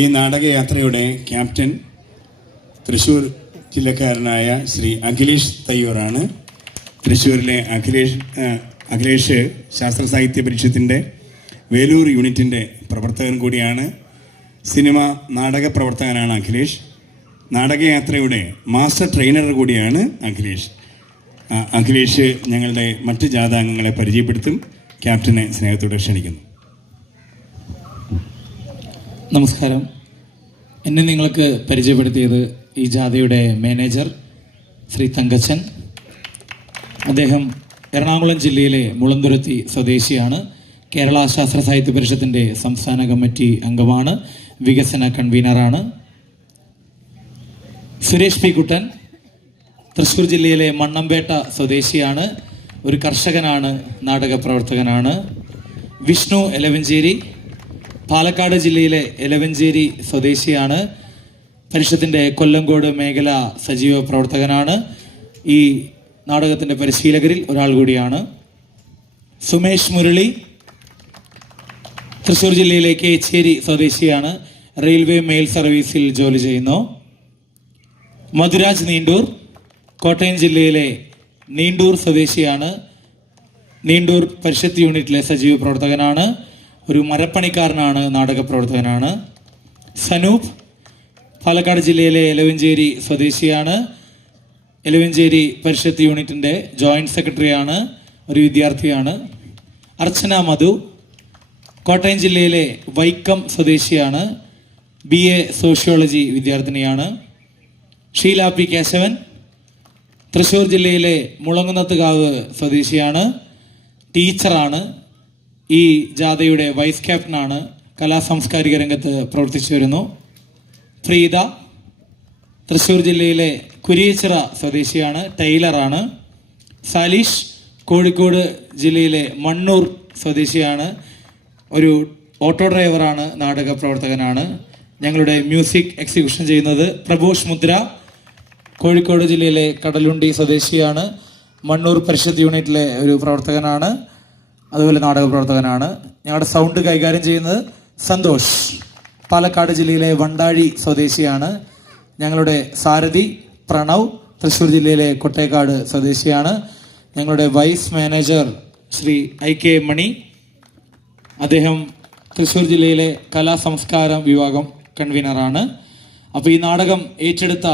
ഈ നാടകയാത്രയുടെ ക്യാപ്റ്റൻ തൃശ്ശൂർ ജില്ലക്കാരനായ ശ്രീ അഖിലേഷ് തയ്യൂറാണ്. തൃശ്ശൂരിലെ അഖിലേഷ് ശാസ്ത്ര സാഹിത്യ പരിഷത്തിൻ്റെ വേലൂർ യൂണിറ്റിൻ്റെ പ്രവർത്തകൻ കൂടിയാണ്. സിനിമ നാടക പ്രവർത്തകനാണ് അഖിലേഷ്. നാടകയാത്രയുടെ മാസ്റ്റർ ട്രെയിനർ കൂടിയാണ് അഖിലേഷ്. അഖിലേഷ് ഞങ്ങളുടെ മറ്റ് ജാഥാംഗങ്ങളെ പരിചയപ്പെടുത്തും. ക്യാപ്റ്റനെ സ്നേഹത്തോടെ ക്ഷണിക്കുന്നു. നമസ്കാരം. എന്നെ നിങ്ങൾക്ക് പരിചയപ്പെടുത്തിയത് ഈ ജാഥയുടെ മാനേജർ ശ്രീ തങ്കച്ചൻ. അദ്ദേഹം എറണാകുളം ജില്ലയിലെ മുളന്തുരുത്തി സ്വദേശിയാണ്. കേരള ശാസ്ത്ര സാഹിത്യ പരിഷത്തിൻ്റെ സംസ്ഥാന കമ്മിറ്റി അംഗമാണ്, വികസന കൺവീനറാണ്. സുരേഷ് പി കുട്ടൻ തൃശ്ശൂർ ജില്ലയിലെ മണ്ണമ്പേട്ട സ്വദേശിയാണ്, ഒരു കർഷകനാണ്, നാടക പ്രവർത്തകനാണ്. വിഷ്ണു എലവഞ്ചേരി പാലക്കാട് ജില്ലയിലെ എലവഞ്ചേരി സ്വദേശിയാണ്, പരിഷത്തിൻ്റെ കൊല്ലങ്കോട് മേഖല സജീവ പ്രവർത്തകനാണ്. ഈ നാടകത്തിൻ്റെ പരിശീലകരിൽ ഒരാൾ കൂടിയാണ്. സുമേഷ് മുരളി തൃശ്ശൂർ ജില്ലയിലെ കേച്ചേരി സ്വദേശിയാണ്, റെയിൽവേ മെയിൽ സർവീസിൽ ജോലി ചെയ്യുന്നു. മധുരാജ് നീണ്ടൂർ കോട്ടയം ജില്ലയിലെ നീണ്ടൂർ സ്വദേശിയാണ്, നീണ്ടൂർ പരിഷത്ത് യൂണിറ്റിലെ സജീവ പ്രവർത്തകനാണ്, ഒരു മരപ്പണിക്കാരനാണ്, നാടക പ്രവർത്തകനാണ്. സനൂപ് പാലക്കാട് ജില്ലയിലെ എലവഞ്ചേരി സ്വദേശിയാണ്, എലവഞ്ചേരി പരിഷത്ത് യൂണിറ്റിൻ്റെ ജോയിൻറ്റ് സെക്രട്ടറിയാണ്, ഒരു വിദ്യാർത്ഥിയാണ്. അർച്ചന മധു കോട്ടയം ജില്ലയിലെ വൈക്കം സ്വദേശിയാണ്, BA സോഷ്യോളജി വിദ്യാർത്ഥിനിയാണ്. ഷീല പി കേശവൻ തൃശ്ശൂർ ജില്ലയിലെ മുളങ്ങുന്നത്തുകാവ് സ്വദേശിയാണ്, ടീച്ചറാണ്. ഈ ജാഥയുടെ വൈസ് ക്യാപ്റ്റനാണ്, കലാസാംസ്കാരിക രംഗത്ത് പ്രവർത്തിച്ചു വരുന്നു. പ്രീത തൃശ്ശൂർ ജില്ലയിലെ കുരിയച്ചിറ സ്വദേശിയാണ്, ടൈലറാണ്. സാലിഷ് കോഴിക്കോട് ജില്ലയിലെ മണ്ണൂർ സ്വദേശിയാണ്, ഒരു ഓട്ടോ ഡ്രൈവറാണ്, നാടക പ്രവർത്തകനാണ്. ഞങ്ങളുടെ മ്യൂസിക് എക്സിക്യൂഷൻ ചെയ്യുന്നത് പ്രഭോഷ് മുദ്ര കോഴിക്കോട് ജില്ലയിലെ കടലുണ്ടി സ്വദേശിയാണ്, മണ്ണൂർ പരിഷത്ത് യൂണിറ്റിലെ ഒരു പ്രവർത്തകനാണ്, അതുപോലെ നാടക പ്രവർത്തകനാണ്. ഞങ്ങളുടെ സൗണ്ട് കൈകാര്യം ചെയ്യുന്നത് സന്തോഷ് പാലക്കാട് ജില്ലയിലെ വണ്ടാഴി സ്വദേശിയാണ്. ഞങ്ങളുടെ സാരഥി പ്രണവ് തൃശ്ശൂർ ജില്ലയിലെ കൊട്ടേക്കാട് സ്വദേശിയാണ്. ഞങ്ങളുടെ വൈസ് മാനേജർ ശ്രീ IK മണി, അദ്ദേഹം തൃശ്ശൂർ ജില്ലയിലെ കലാ സംസ്കാരം വിഭാഗം കൺവീനറാണ്. അപ്പോൾ ഈ നാടകം ഏറ്റെടുത്ത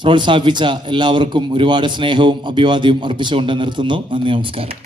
പ്രോത്സാഹിപ്പിച്ച എല്ലാവർക്കും ഒരുപാട് സ്നേഹവും അഭിവാദ്യവും അർപ്പിച്ചുകൊണ്ട് നിർത്തുന്നു. നന്ദി, നമസ്കാരം.